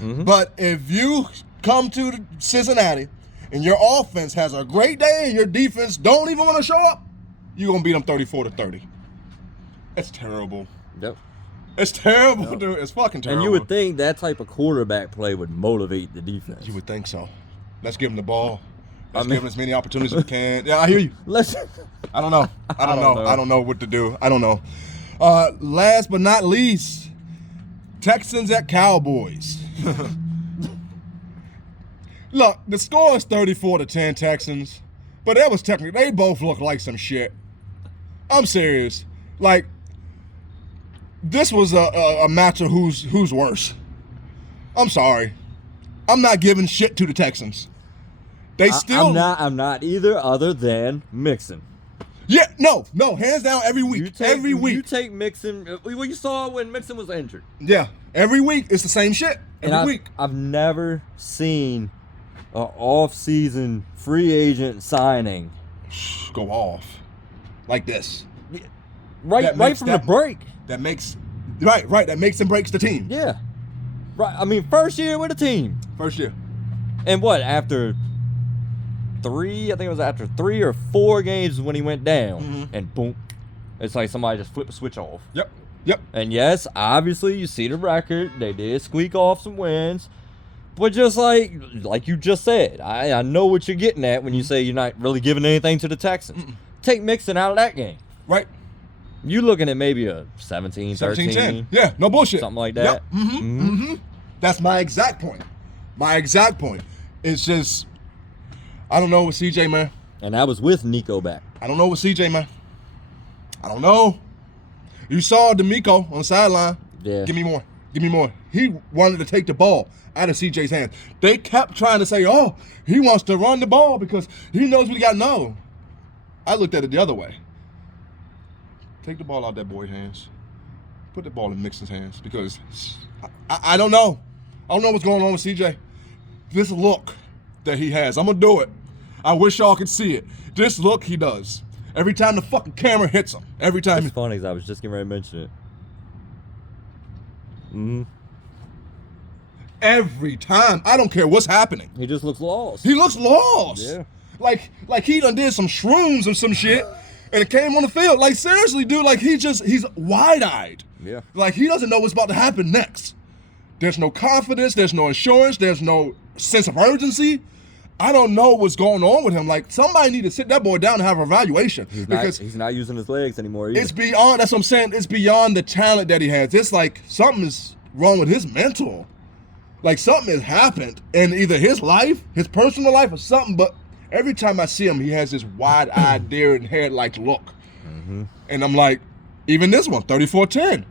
But if you come to Cincinnati and your offense has a great day and your defense don't even want to show up, you're gonna beat them 34-30. It's terrible. Yep. It's terrible, dude. It's fucking terrible. And you would think that type of quarterback play would motivate the defense. You would think so. Let's give them the ball. Let's I mean- give them as many opportunities as we can. Yeah, I hear you. Let's. I don't know. I don't know. know. I don't know what to do. I don't know. Last but not least, Texans at Cowboys. Look, the score is 34-10 Texans, but that was technically, they both look like some shit. I'm serious. Like, this was a match of who's worse. I'm sorry. I'm not giving shit to the Texans. They still. I'm not either, other than Mixon. Yeah, no, hands down every week. Every week. You take Mixon. Well, you saw when Mixon was injured. Yeah, every week it's the same shit. Every week. I've never seen an off-season free agent signing Go off like this. right makes from the break. That makes right. That makes and breaks the team. Yeah, right. I mean, first year with the team, First year. and what after three? I think it was after 3 or 4 games when he went down, and boom, it's like somebody just flipped the switch off. Yep. And yes, obviously you see the record. They did squeak off some wins. But just like you just said, I know what you're getting at when you say you're not really giving anything to the Texans. Take Mixon out of that game. Right. You looking at maybe a 17, 13. 17-10. Yeah, no bullshit. Something like that. Yep. That's my exact point. It's just, I don't know with CJ, man. And that was with Nico back. I don't know with CJ, man. I don't know. You saw D'Amico on the sideline. Yeah. Give me more. He wanted to take the ball out of CJ's hands. They kept trying to say, oh, he wants to run the ball because he knows what he got. No. I looked at it the other way. Take the ball out of that boy's hands. Put the ball in Mixon's hands because I don't know. I don't know what's going on with CJ. This look that he has, I'm going to do it. I wish y'all could see it. This look he does. Every time the fucking camera hits him. Every time. It's funny because I was just getting ready to mention it. Every time. I don't care what's happening. He just looks lost. He looks lost. Yeah. Like he done did some shrooms or some shit and it came on the field. Like seriously, dude, like he's wide-eyed. Yeah. Like he doesn't know what's about to happen next. There's no confidence, there's no assurance, there's no sense of urgency. I don't know what's going on with him. Like somebody need to sit that boy down and have an evaluation. He's not using his legs anymore either. It's beyond, that's what I'm saying, it's beyond the talent that he has. It's like something is wrong with his mental. Like something has happened in either his life, his personal life, or something. But every time I see him, he has this wide-eyed, deer in headlights look. And I'm like, even this one, 34-10.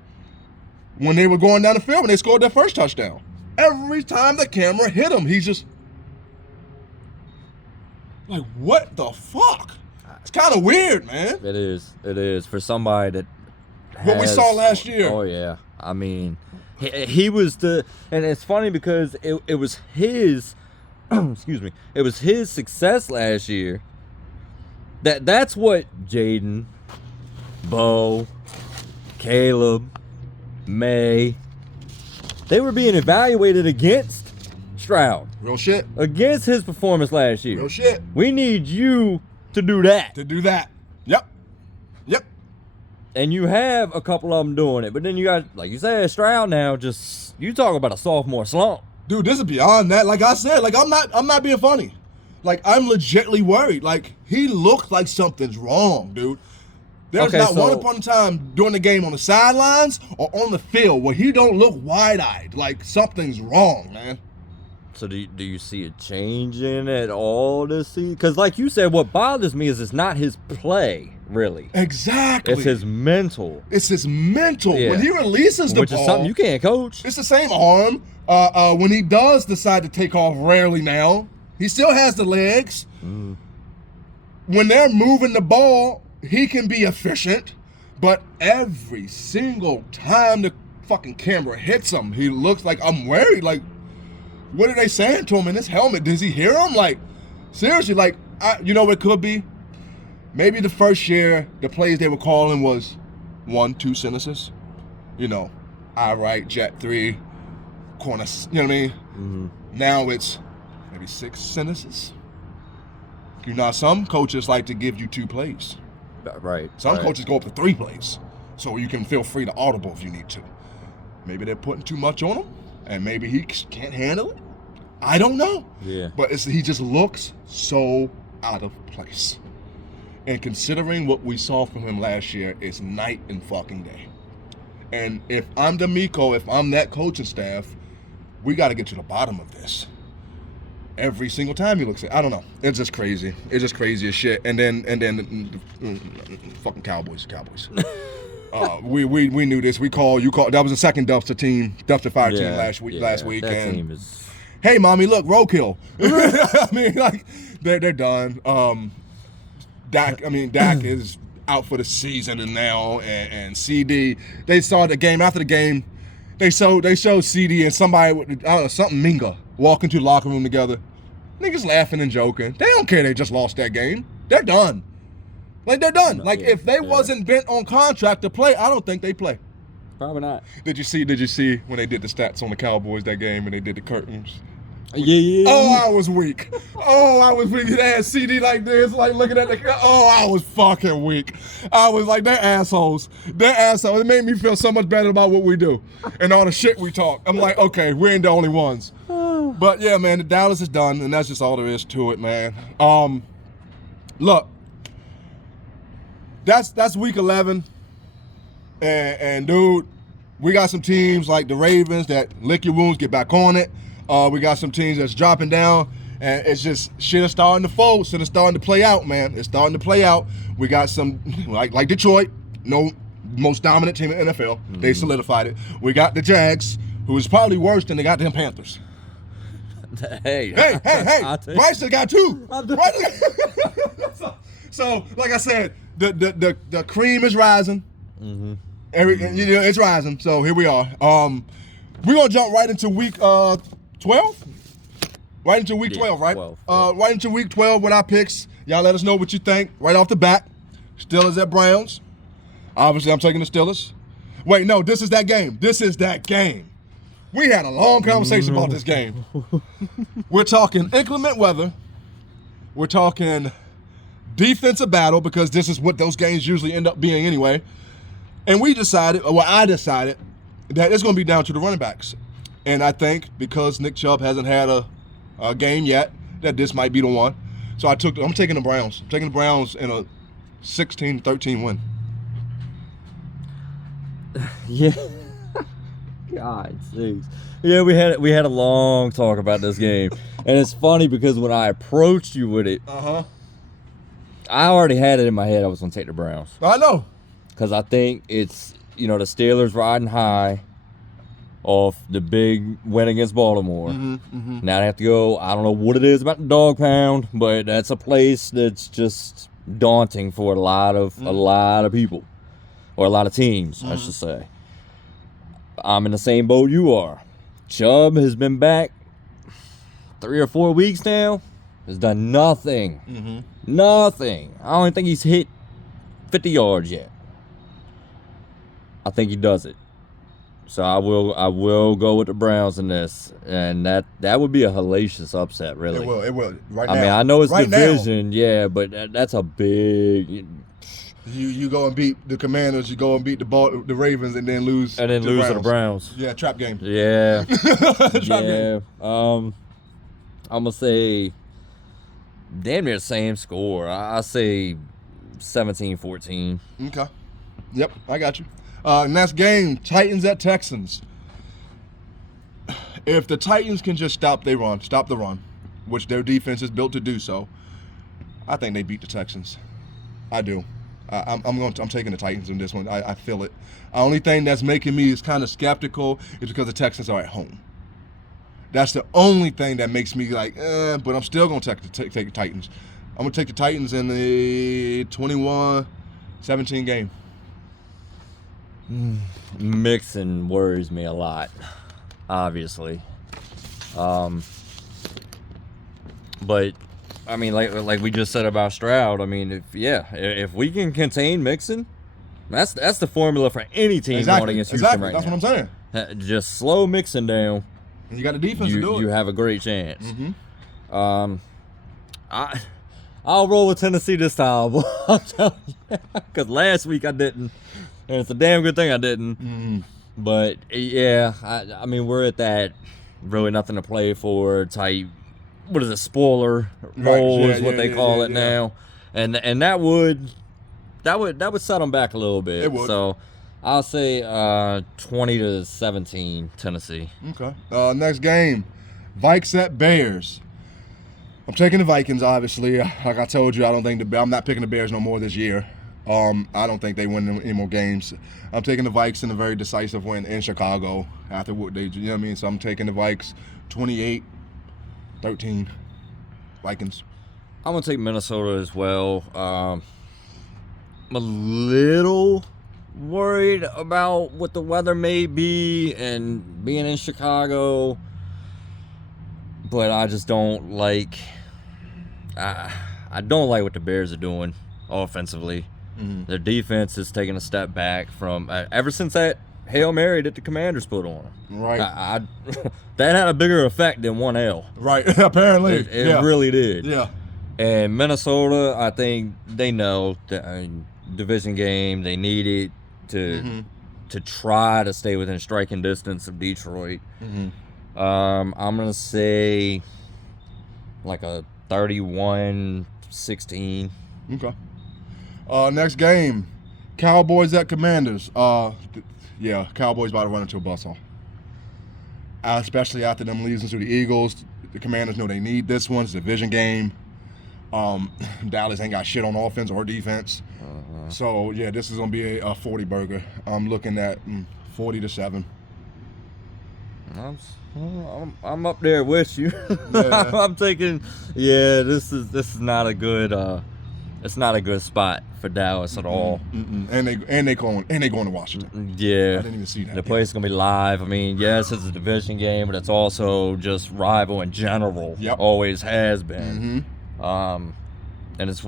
When they were going down the field, when they scored their first touchdown. Every time the camera hit him, he's just like, what the fuck? It's kind of weird, man. It is for somebody that What we saw last year. Oh yeah, I mean, he was and it's funny because it was his, excuse me, it was his success last year. That's what Jaden, Bo, Caleb, May, they were being evaluated against Stroud, Real shit. against his performance last year. Real shit. We need you to do that. To do that. Yep. And you have a couple of them doing it, but then you got, like you said, Stroud now. Just you talk about a sophomore slump. Dude, this is beyond that. Like I said, like I'm not being funny. Like I'm legitimately worried. Like he looks like something's wrong, dude. There's Okay, not one so- upon a time during the game on the sidelines or on the field where he don't look wide-eyed. Like something's wrong, man. So do you see it changing at all this season? Because like you said, what bothers me is it's not his play, really. Exactly. It's his mental, It's his mental. Yeah. When he releases the which ball, is something you can't coach. it's the same arm. When he does decide to take off, rarely now, he still has the legs. When they're moving the ball, he can be efficient. But every single time the fucking camera hits him, he looks like I'm worried. Like, what are they saying to him in his helmet? Does he hear him? Like, seriously, like, you know what it could be? Maybe the first year, the plays they were calling was 1-2 sentences. You know, I right, jet 3, corner, you know what I mean? Now it's maybe 6 sentences. You know, some coaches like to give you 2 plays. Right. Some right. coaches go up to 3 plays. So you can feel free to audible if you need to. Maybe they're putting too much on him, and maybe he can't handle it. I don't know. Yeah. But he just looks so out of place. And considering what we saw from him last year, it's night and fucking day. And if I'm D'Amico, if I'm that coaching staff, we got to get to the bottom of this. Every single time he looks at, I don't know. It's just crazy. It's just crazy as shit. And then fucking Cowboys. We knew this. You called. That was the second dumpster fire team last week. That And team is. hey, mommy, look, roadkill. I mean, like they're done. Dak is out for the season and CD. They saw the game after the game. They showed CD and somebody with I don't know, something Minga walking to the locker room together. Niggas laughing and joking. They don't care they just lost that game. They're done. Like they're done. Like if they wasn't bent on contract to play, I don't think they play. Probably not. Did you see when they did the stats on the Cowboys that game and they did the curtains? Yeah. Oh, I was weak. They had CD like this, like looking at I was fucking weak. I was like, they're assholes. It made me feel so much better about what we do and all the shit we talk. I'm like, okay, we ain't the only ones. But yeah, man, the Dallas is done, and that's just all there is to it, man. Look, that's week 11, and dude, we got some teams like the Ravens that lick your wounds, get back on it. We got some teams that's dropping down, and it's just shit is starting to fold, shit is starting to play out, man. It's starting to play out. We got some, like Detroit, most dominant team in the NFL. They solidified it. We got the Jags, who is probably worse than the goddamn Panthers. Hey. Bryson got 2. So, like I said, the cream is rising. It's rising. So here we are. We're gonna jump right into week 12. Right into week 12, right? 12, Right into week 12 with our picks. Y'all let us know what you think right off the bat. Steelers at Browns. Obviously, I'm taking the Steelers. Wait, no, this is that game. We had a long conversation about this game. We're talking inclement weather. We're talking defensive battle, because this is what those games usually end up being anyway. And I decided that it's going to be down to the running backs. And I think because Nick Chubb hasn't had a game yet, that this might be the one. So I'm taking the Browns. I'm taking the Browns in a 16-13 win. Yeah. God, jeez. Yeah, we had a long talk about this game, and it's funny because when I approached you with it, I already had it in my head I was gonna take the Browns. I know. Because I think it's the Steelers riding high off the big win against Baltimore. Now they have to go. I don't know what it is about the dog pound, but that's a place that's just daunting for a lot of people, or a lot of teams, I should say. I'm in the same boat you are. Chubb has been back 3 or 4 weeks now. Has done nothing. Nothing. I don't even think he's hit 50 yards yet. I think he does it. So I will go with the Browns in this, and that would be a hellacious upset, really. It will. Right I now. mean, I know it's right division, yeah, but that's a big. You go and beat the Commanders, you go and beat the Ravens, and then lose. And then to lose to the Browns. Yeah, trap game. Yeah. Trap Yeah. game. I'm gonna say damn near the same score. I say 17-14. Okay. Yep, I got you. Next game, Titans at Texans. If the Titans can just stop the run, which their defense is built to do so, I think they beat the Texans. I do. I'm taking the Titans in this one. I feel it. The only thing that's making me is kind of skeptical is because the Texans are at home. That's the only thing that makes me like, but I'm still gonna take the Titans. I'm gonna take the Titans in the 21-17 game. Mixon worries me a lot, obviously. But I mean, like we just said about Stroud. I mean, if we can contain Mixon, that's the formula for any team going against Houston right That's now. what I'm saying. Just slow Mixon down. And you got the defense to do it. You have a great chance. Mm-hmm. I'll roll with Tennessee this time. I'll tell you, because last week I didn't, and it's a damn good thing I didn't. Mm-hmm. But yeah, I mean, we're at that really nothing to play for type. What is it? Spoiler role is what they call it now, and that would set them back a little bit. It would. So I'll say 20-17 Tennessee. Okay. Next game, Vikes at Bears. I'm taking the Vikings, obviously. Like I told you, I'm not picking the Bears no more this year. I don't think they win any more games. I'm taking the Vikes in a very decisive win in Chicago after what they, you know what I mean? So I'm taking the Vikes 28-13 Vikings. I'm gonna take Minnesota as well. I'm a little worried about what the weather may be and being in Chicago, but I just don't like. I don't like what the Bears are doing offensively. Mm-hmm. Their defense is taking a step back from ever since that Hail Mary that the Commanders put on them. Right. That had a bigger effect than 1L. Right. Apparently. It really did. Yeah. And Minnesota, I think they know that division game. They need it to try to stay within striking distance of Detroit. Mm-hmm. I'm gonna say like a 31-16. Okay. Next game, Cowboys at Commanders. Cowboys about to run into a buzzsaw. Especially after them losing to the Eagles. The Commanders know they need this one. It's a division game. Dallas ain't got shit on offense or defense. So, yeah, this is going to be a 40 burger. I'm looking at 40-7. I'm up there with you. Yeah. I'm taking. Yeah, this is not a good. It's not a good spot for Dallas at all. And they going to Washington. Yeah, I didn't even see that. The place is gonna be live. I mean, yes, it's a division game, but it's also just rival in general. Yep. Always has been. Mm-hmm. And it's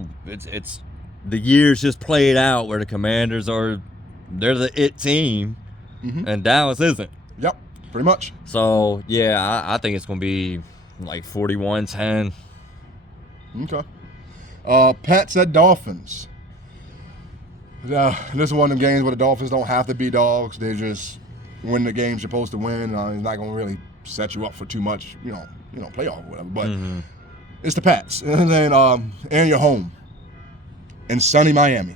the years just played out where the Commanders they're the it team, and Dallas isn't. Yep, pretty much. So yeah, I think it's gonna be like 41-10. Okay. Pats at Dolphins. This is one of them games where the Dolphins don't have to be dogs. They just win the games you're supposed to win. It's not going to really set you up for too much, playoff or whatever. But it's the Pats. And then and you're home in sunny Miami.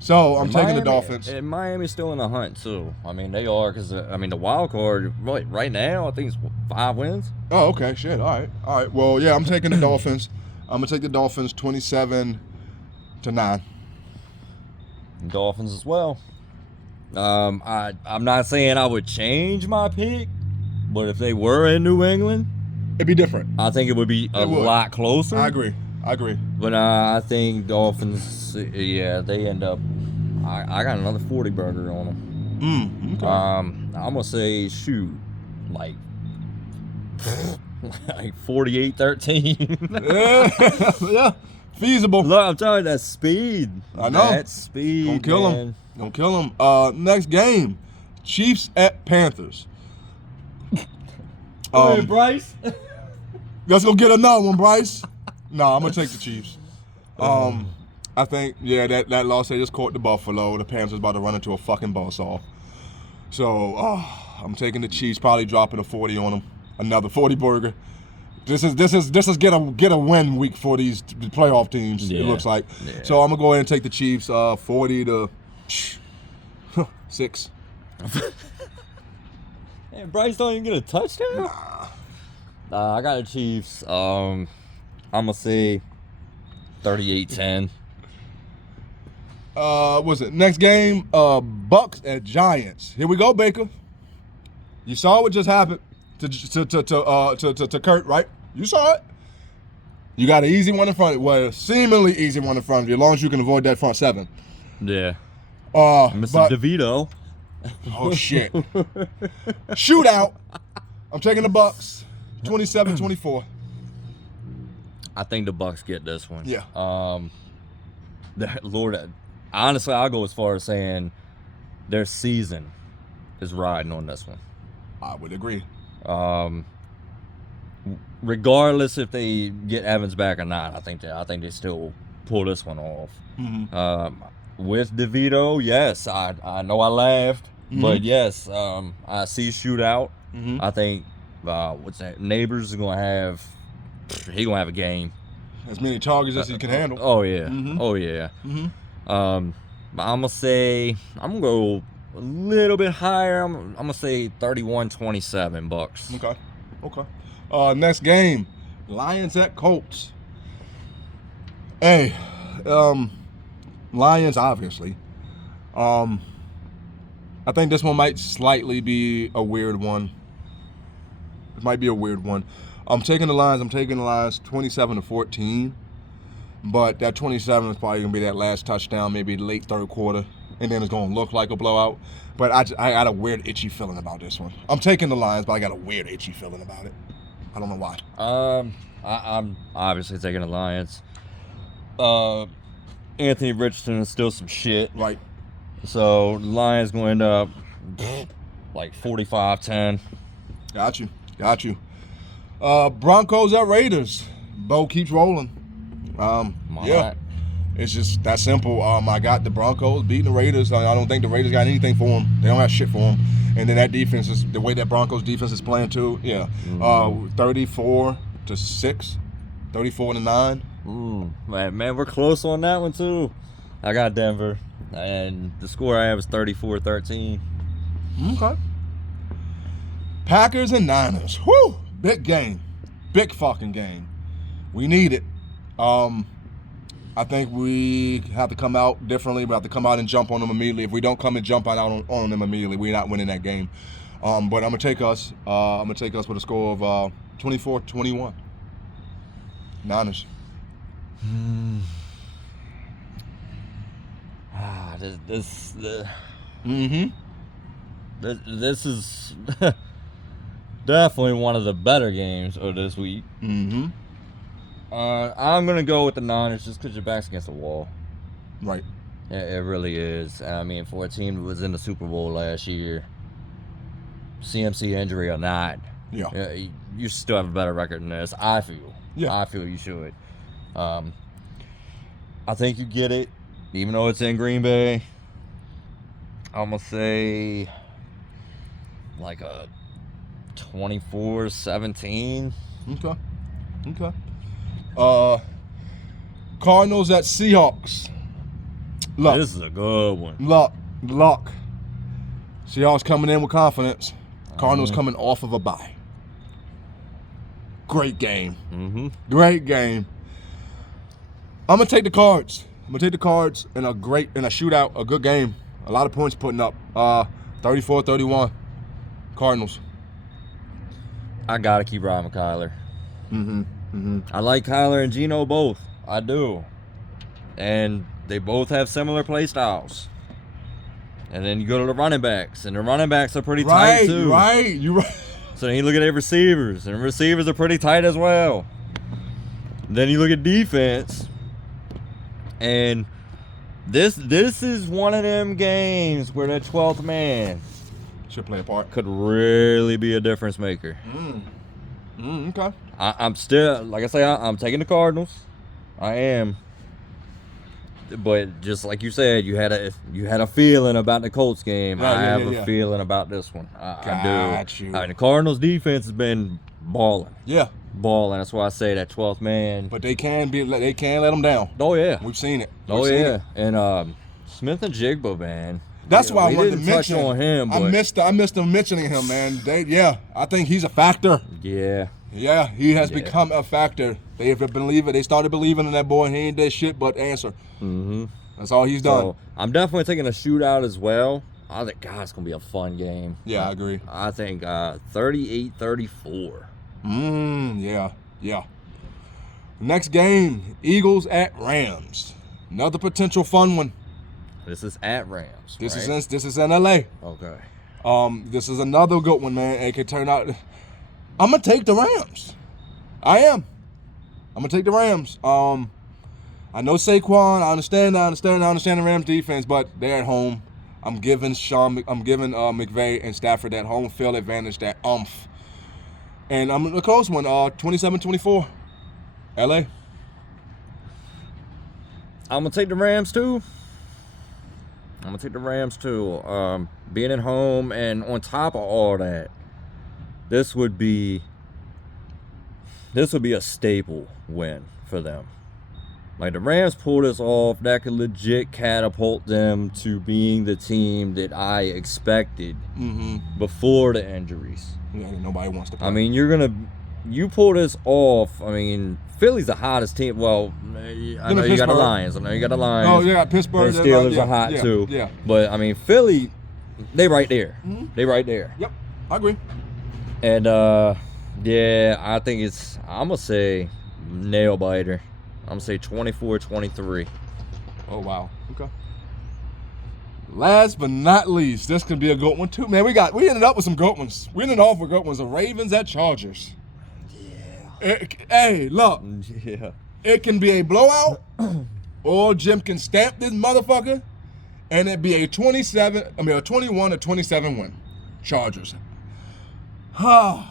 So I'm taking the Dolphins. And Miami's still in the hunt too. I mean, they are because the wild card right now I think it's 5 wins. Oh, okay, shit. All right. Well, yeah, I'm taking the Dolphins. I'm gonna take the Dolphins 27-9. Dolphins as well. I'm not saying I would change my pick, but if they were in New England, It'd be different. I think it would be a lot closer. I agree. But I think Dolphins, yeah, they end up. I got another 40 burger on them. Okay. I'm gonna say like 48-13. Yeah, feasible. Look, I'm telling you, that speed. I know. That speed. Don't kill man. him. Don't kill him. Next game, Chiefs at Panthers. Hey, Bryce. Let's go get another one, Bryce. No, I'm gonna take the Chiefs. I I think, yeah, that loss they just caught the Buffalo. The Panthers about to run into a fucking buzzsaw. So I'm taking the Chiefs, probably dropping a 40 on them. Another 40 burger. This is get a win week for these playoff teams. Yeah. It looks like. Yeah. So I'm gonna go ahead and take the Chiefs 40 to 6. Hey, Bryce don't even get a touchdown? Nah, I got the Chiefs. I'm gonna say 38-10. What's it? Next game, Bucks at Giants. Here we go, Baker. You saw what just happened to Kurt, right? You saw it. You got an easy one in front of you. Well, seemingly easy one in front of you, as long as you can avoid that front seven. Yeah. Mr. Mr. DeVito. Oh shit. Shootout. I'm taking the Bucks. 27-24. I think the Bucks get this one. Yeah. Lord, honestly, I'll go as far as saying their season is riding on this one. I would agree. Regardless if they get Evans back or not, I think they still pull this one off. Mm-hmm. With DeVito, yes, I know I laughed, but yes, I see shootout. Mm-hmm. I think what's that? Neighbors is gonna have a game. As many targets as he can handle. Oh yeah, Mhm. oh yeah. Mm-hmm. I'm gonna go a little bit higher. I'm gonna say 31-27 Bucks. Okay. Next game, Lions at Colts. Hey, Lions obviously. I think this one might slightly be a weird one. It might be a weird one. I'm taking the Lions 27-14. But that 27 is probably gonna be that last touchdown, maybe late third quarter, and then it's gonna look like a blowout. But I got a weird itchy feeling about this one. I'm taking the Lions, but I got a weird itchy feeling about it. I don't know why. I'm obviously taking the Lions. Anthony Richardson is still some shit. Right. So the Lions going to end up like 45-10. Got you. Broncos at Raiders. Bo keeps rolling. Yeah. It's just that simple. I got the Broncos beating the Raiders. I don't think the Raiders got anything for them. They don't have shit for them. And then that defense is the way that Broncos defense is playing too. Yeah. 34-6, 34-9. Man, we're close on that one too. I got Denver, and the score I have is 34-13. Okay. Packers and Niners. Whew. Big game. Big fucking game. We need it. I think we have to come out differently. We have to come out and jump on them immediately. If we don't come and jump out on them immediately, we're not winning that game. But I'm gonna take us. with a score of 24-21. Niners. This is definitely one of the better games of this week. Mm-hmm. I'm gonna go with the Niners just because your back's against the wall. Right. It really is. I mean, for a team that was in the Super Bowl last year, CMC injury or not, Yeah. you still have a better record than this. I feel. Yeah. I feel you should. I think you get it, even though it's in Green Bay. I'm gonna say like a 24-17. Okay. Cardinals at Seahawks. This is a good one. Luck. Seahawks coming in with confidence. Cardinals coming off of a bye. Great game. Great game. I'm gonna take the Cards. in a shootout, a good game. A lot of points putting up. 34-31. Cardinals. I gotta keep riding with Kyler. I like Kyler and Geno both. I do. And they both have similar play styles. And then you go to the running backs, and the running backs are pretty tight too. You're right. So then you look at the receivers, and the receivers are pretty tight as well. Then you look at defense, and this is one of them games where that 12th man Should play a part. could really be a difference maker. Okay. I'm still, like I say, I'm taking the Cardinals. I am. But just like you said, you had a feeling about the Colts game. Right, I yeah, have yeah, a yeah. feeling about this one. I Got do. you. I mean, the Cardinals defense has been balling. Yeah, Balling. That's why I say that 12th man. but they can let them down. Oh yeah. We've seen it. Oh We've seen yeah. it. And Smith and Jigba, man. That's why I we wanted to didn't touch mention on him. But I missed them mentioning him, man. I think he's a factor. yeah. Yeah, he has Yeah. become a factor. They started believing in that boy. He ain't did shit but answer. Mm-hmm. That's all he's done. So I'm definitely taking a shootout as well. I think, God, it's gonna be a fun game. Yeah, I agree. I think 38-34. Yeah. Next game, Eagles at Rams. Another potential fun one. This is at Rams. This right? is in LA. Okay. This is another good one, man. It could turn out. I'm gonna take the Rams. I am. I'm gonna take the Rams. I know Saquon. I understand the Rams defense, but they're at home. I'm giving McVay and Stafford that home field advantage, that umph. And I'm a close one. 27-24. LA. I'm gonna take the Rams too. Being at home, and on top of all that, this would be a staple win for them. Like, the Rams pull this off, that could legit catapult them to being the team that I expected before the injuries. Yeah, nobody wants to play. I mean, you pull this off. I mean, Philly's the hottest team. Well, I know you got the Lions. Oh, yeah, Pittsburgh. The Steelers are hot too. Yeah. But I mean, Philly, they right there. Mm-hmm. They right there. Yep, I agree. And yeah, I think I'm gonna say nail biter. I'm gonna say 24-23. Oh, wow. Okay. Last but not least, this could be a good one too, man. We ended up with some good ones. We ended off with good ones. The Ravens at Chargers. Yeah. Hey, look. Yeah. It can be a blowout, or Jim can stamp this motherfucker, and it be a 21-27 win. Chargers. I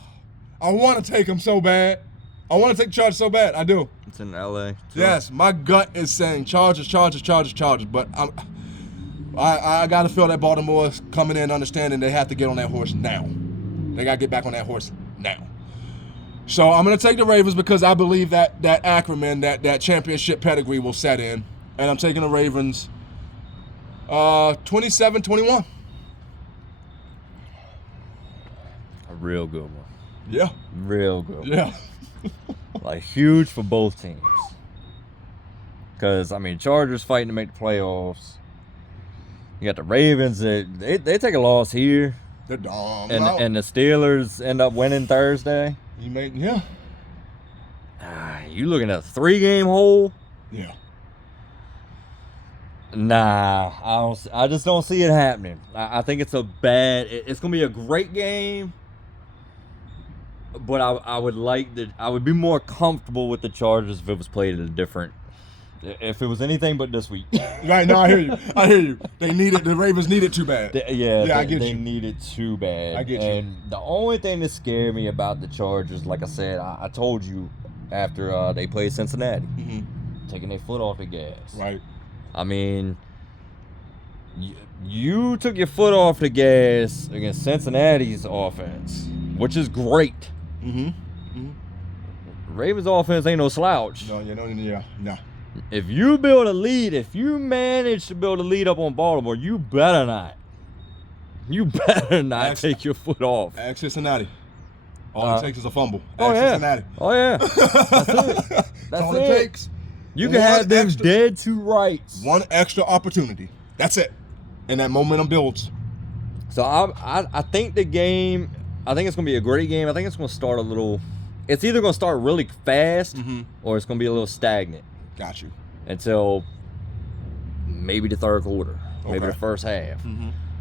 want to take them so bad. I want to take the Chargers so bad. I do. It's in LA. too. Yes, my gut is saying Chargers, but I got to feel that Baltimore's coming in understanding they have to get on that horse now. They got to get back on that horse now. So I'm going to take the Ravens because I believe that Ackerman, that championship pedigree will set in. And I'm taking the Ravens 27-21. A real good one. Yeah. Real good one. Yeah. Like, huge for both teams. Because, I mean, Chargers fighting to make the playoffs. You got the Ravens that they take a loss here. They're dumb. And the Steelers end up winning Thursday. Yeah. You looking at a 3-game hole? Yeah. Nah, I just don't see it happening. I think it's it's gonna be a great game, but I would be more comfortable with the Chargers if it was played if it was anything but this week. Right, no, I hear you. The Ravens need it too bad. I get you. They need it too bad. I get you. And the only thing that scared me about the Chargers, like I said, I told you after they played Cincinnati, taking their foot off the gas. Right. I mean, you took your foot off the gas against Cincinnati's offense, which is great. Ravens offense ain't no slouch. No, no. If you manage to build a lead up on Baltimore, you better not take your foot off. Ask Cincinnati. All it takes is a fumble. Oh, Ask yeah. Cincinnati. Oh, yeah. That's it. That's all it. it takes. You can have them dead to rights. One extra opportunity. That's it. And that momentum builds. So I think the game, I think it's going to be a great game. I think it's going to start it's either going to start really fast or it's going to be a little stagnant. Got you. Until maybe the third quarter, maybe the first half.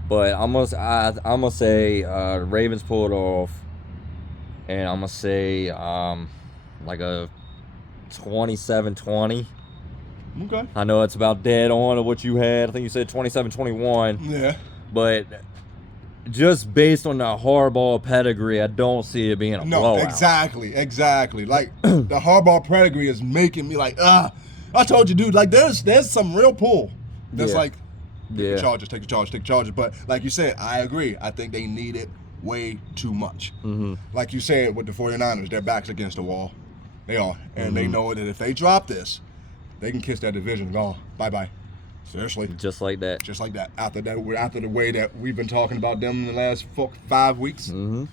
But I'm gonna say the Ravens pull it off, and I'm gonna say like a 27-20. Okay. I know it's about dead on of what you had. I think you said 27-21. Yeah. But just based on the Harbaugh pedigree, I don't see it being a blowout. Exactly. Like the Harbaugh pedigree is making me like, I told you, dude. Like there's some real pull. That's Yeah. like take Yeah. the Chargers, take the Chargers, take the Chargers. But like you said, I agree. I think they need it way too much. Mm-hmm. Like you said with the 49ers, their backs against the wall. They are, and Mm-hmm. they know that if they drop this, they can kiss that division. Gone. Bye bye. Seriously. Just like that. Just like that. After the way that we've been talking about them in the last 5 weeks, Mm-hmm.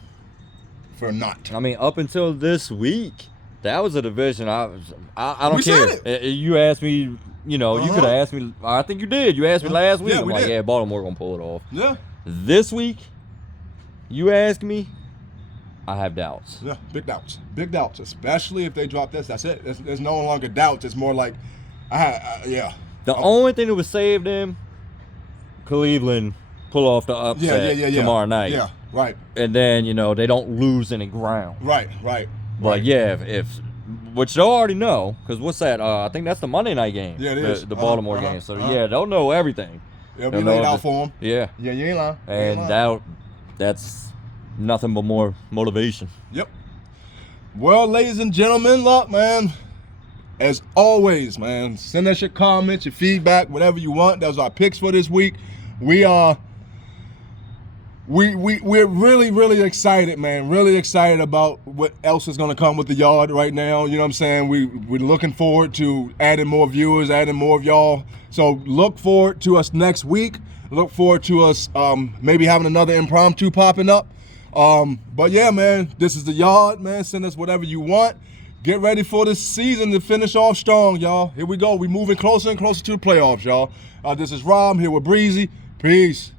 for not. I mean, up until this week, that was a division. I don't We care. said You asked me. You know, you Uh-huh. could have asked me. I think you did. You asked me last week. Yeah, I'm we like, did. yeah, Baltimore gonna pull it off. Yeah. This week, you asked me. I have doubts. Yeah, big doubts. Big doubts, especially if they drop this. That's it. There's no longer doubts. It's more like, yeah. The only thing that would save them, Cleveland pull off the upset tomorrow night. Yeah, right, And then, you know, they don't lose any ground. right. But yeah, if which they'll already know, because what's that? I think that's the Monday night game. Yeah, it is. The Baltimore Uh-huh, game. So uh-huh. yeah, they'll know everything. It'll be They'll know laid out the- for them. Yeah, Yeah, you ain't lying. You ain't and lying. that's nothing but more motivation. Yep. Well, ladies and gentlemen, look, man. As always, man, send us your comments, your feedback, whatever you want. That was our picks for this week. We're really, really excited, man. Really excited about what else is gonna come with the yard right now. You know what I'm saying? We're looking forward to adding more viewers, adding more of y'all. So look forward to us next week. Look forward to us maybe having another impromptu popping up. But yeah, man, this is the yard, man. Send us whatever you want. Get ready for this season to finish off strong, y'all. Here we go. We moving closer and closer to the playoffs, y'all. This is Rob here with Breezy. Peace.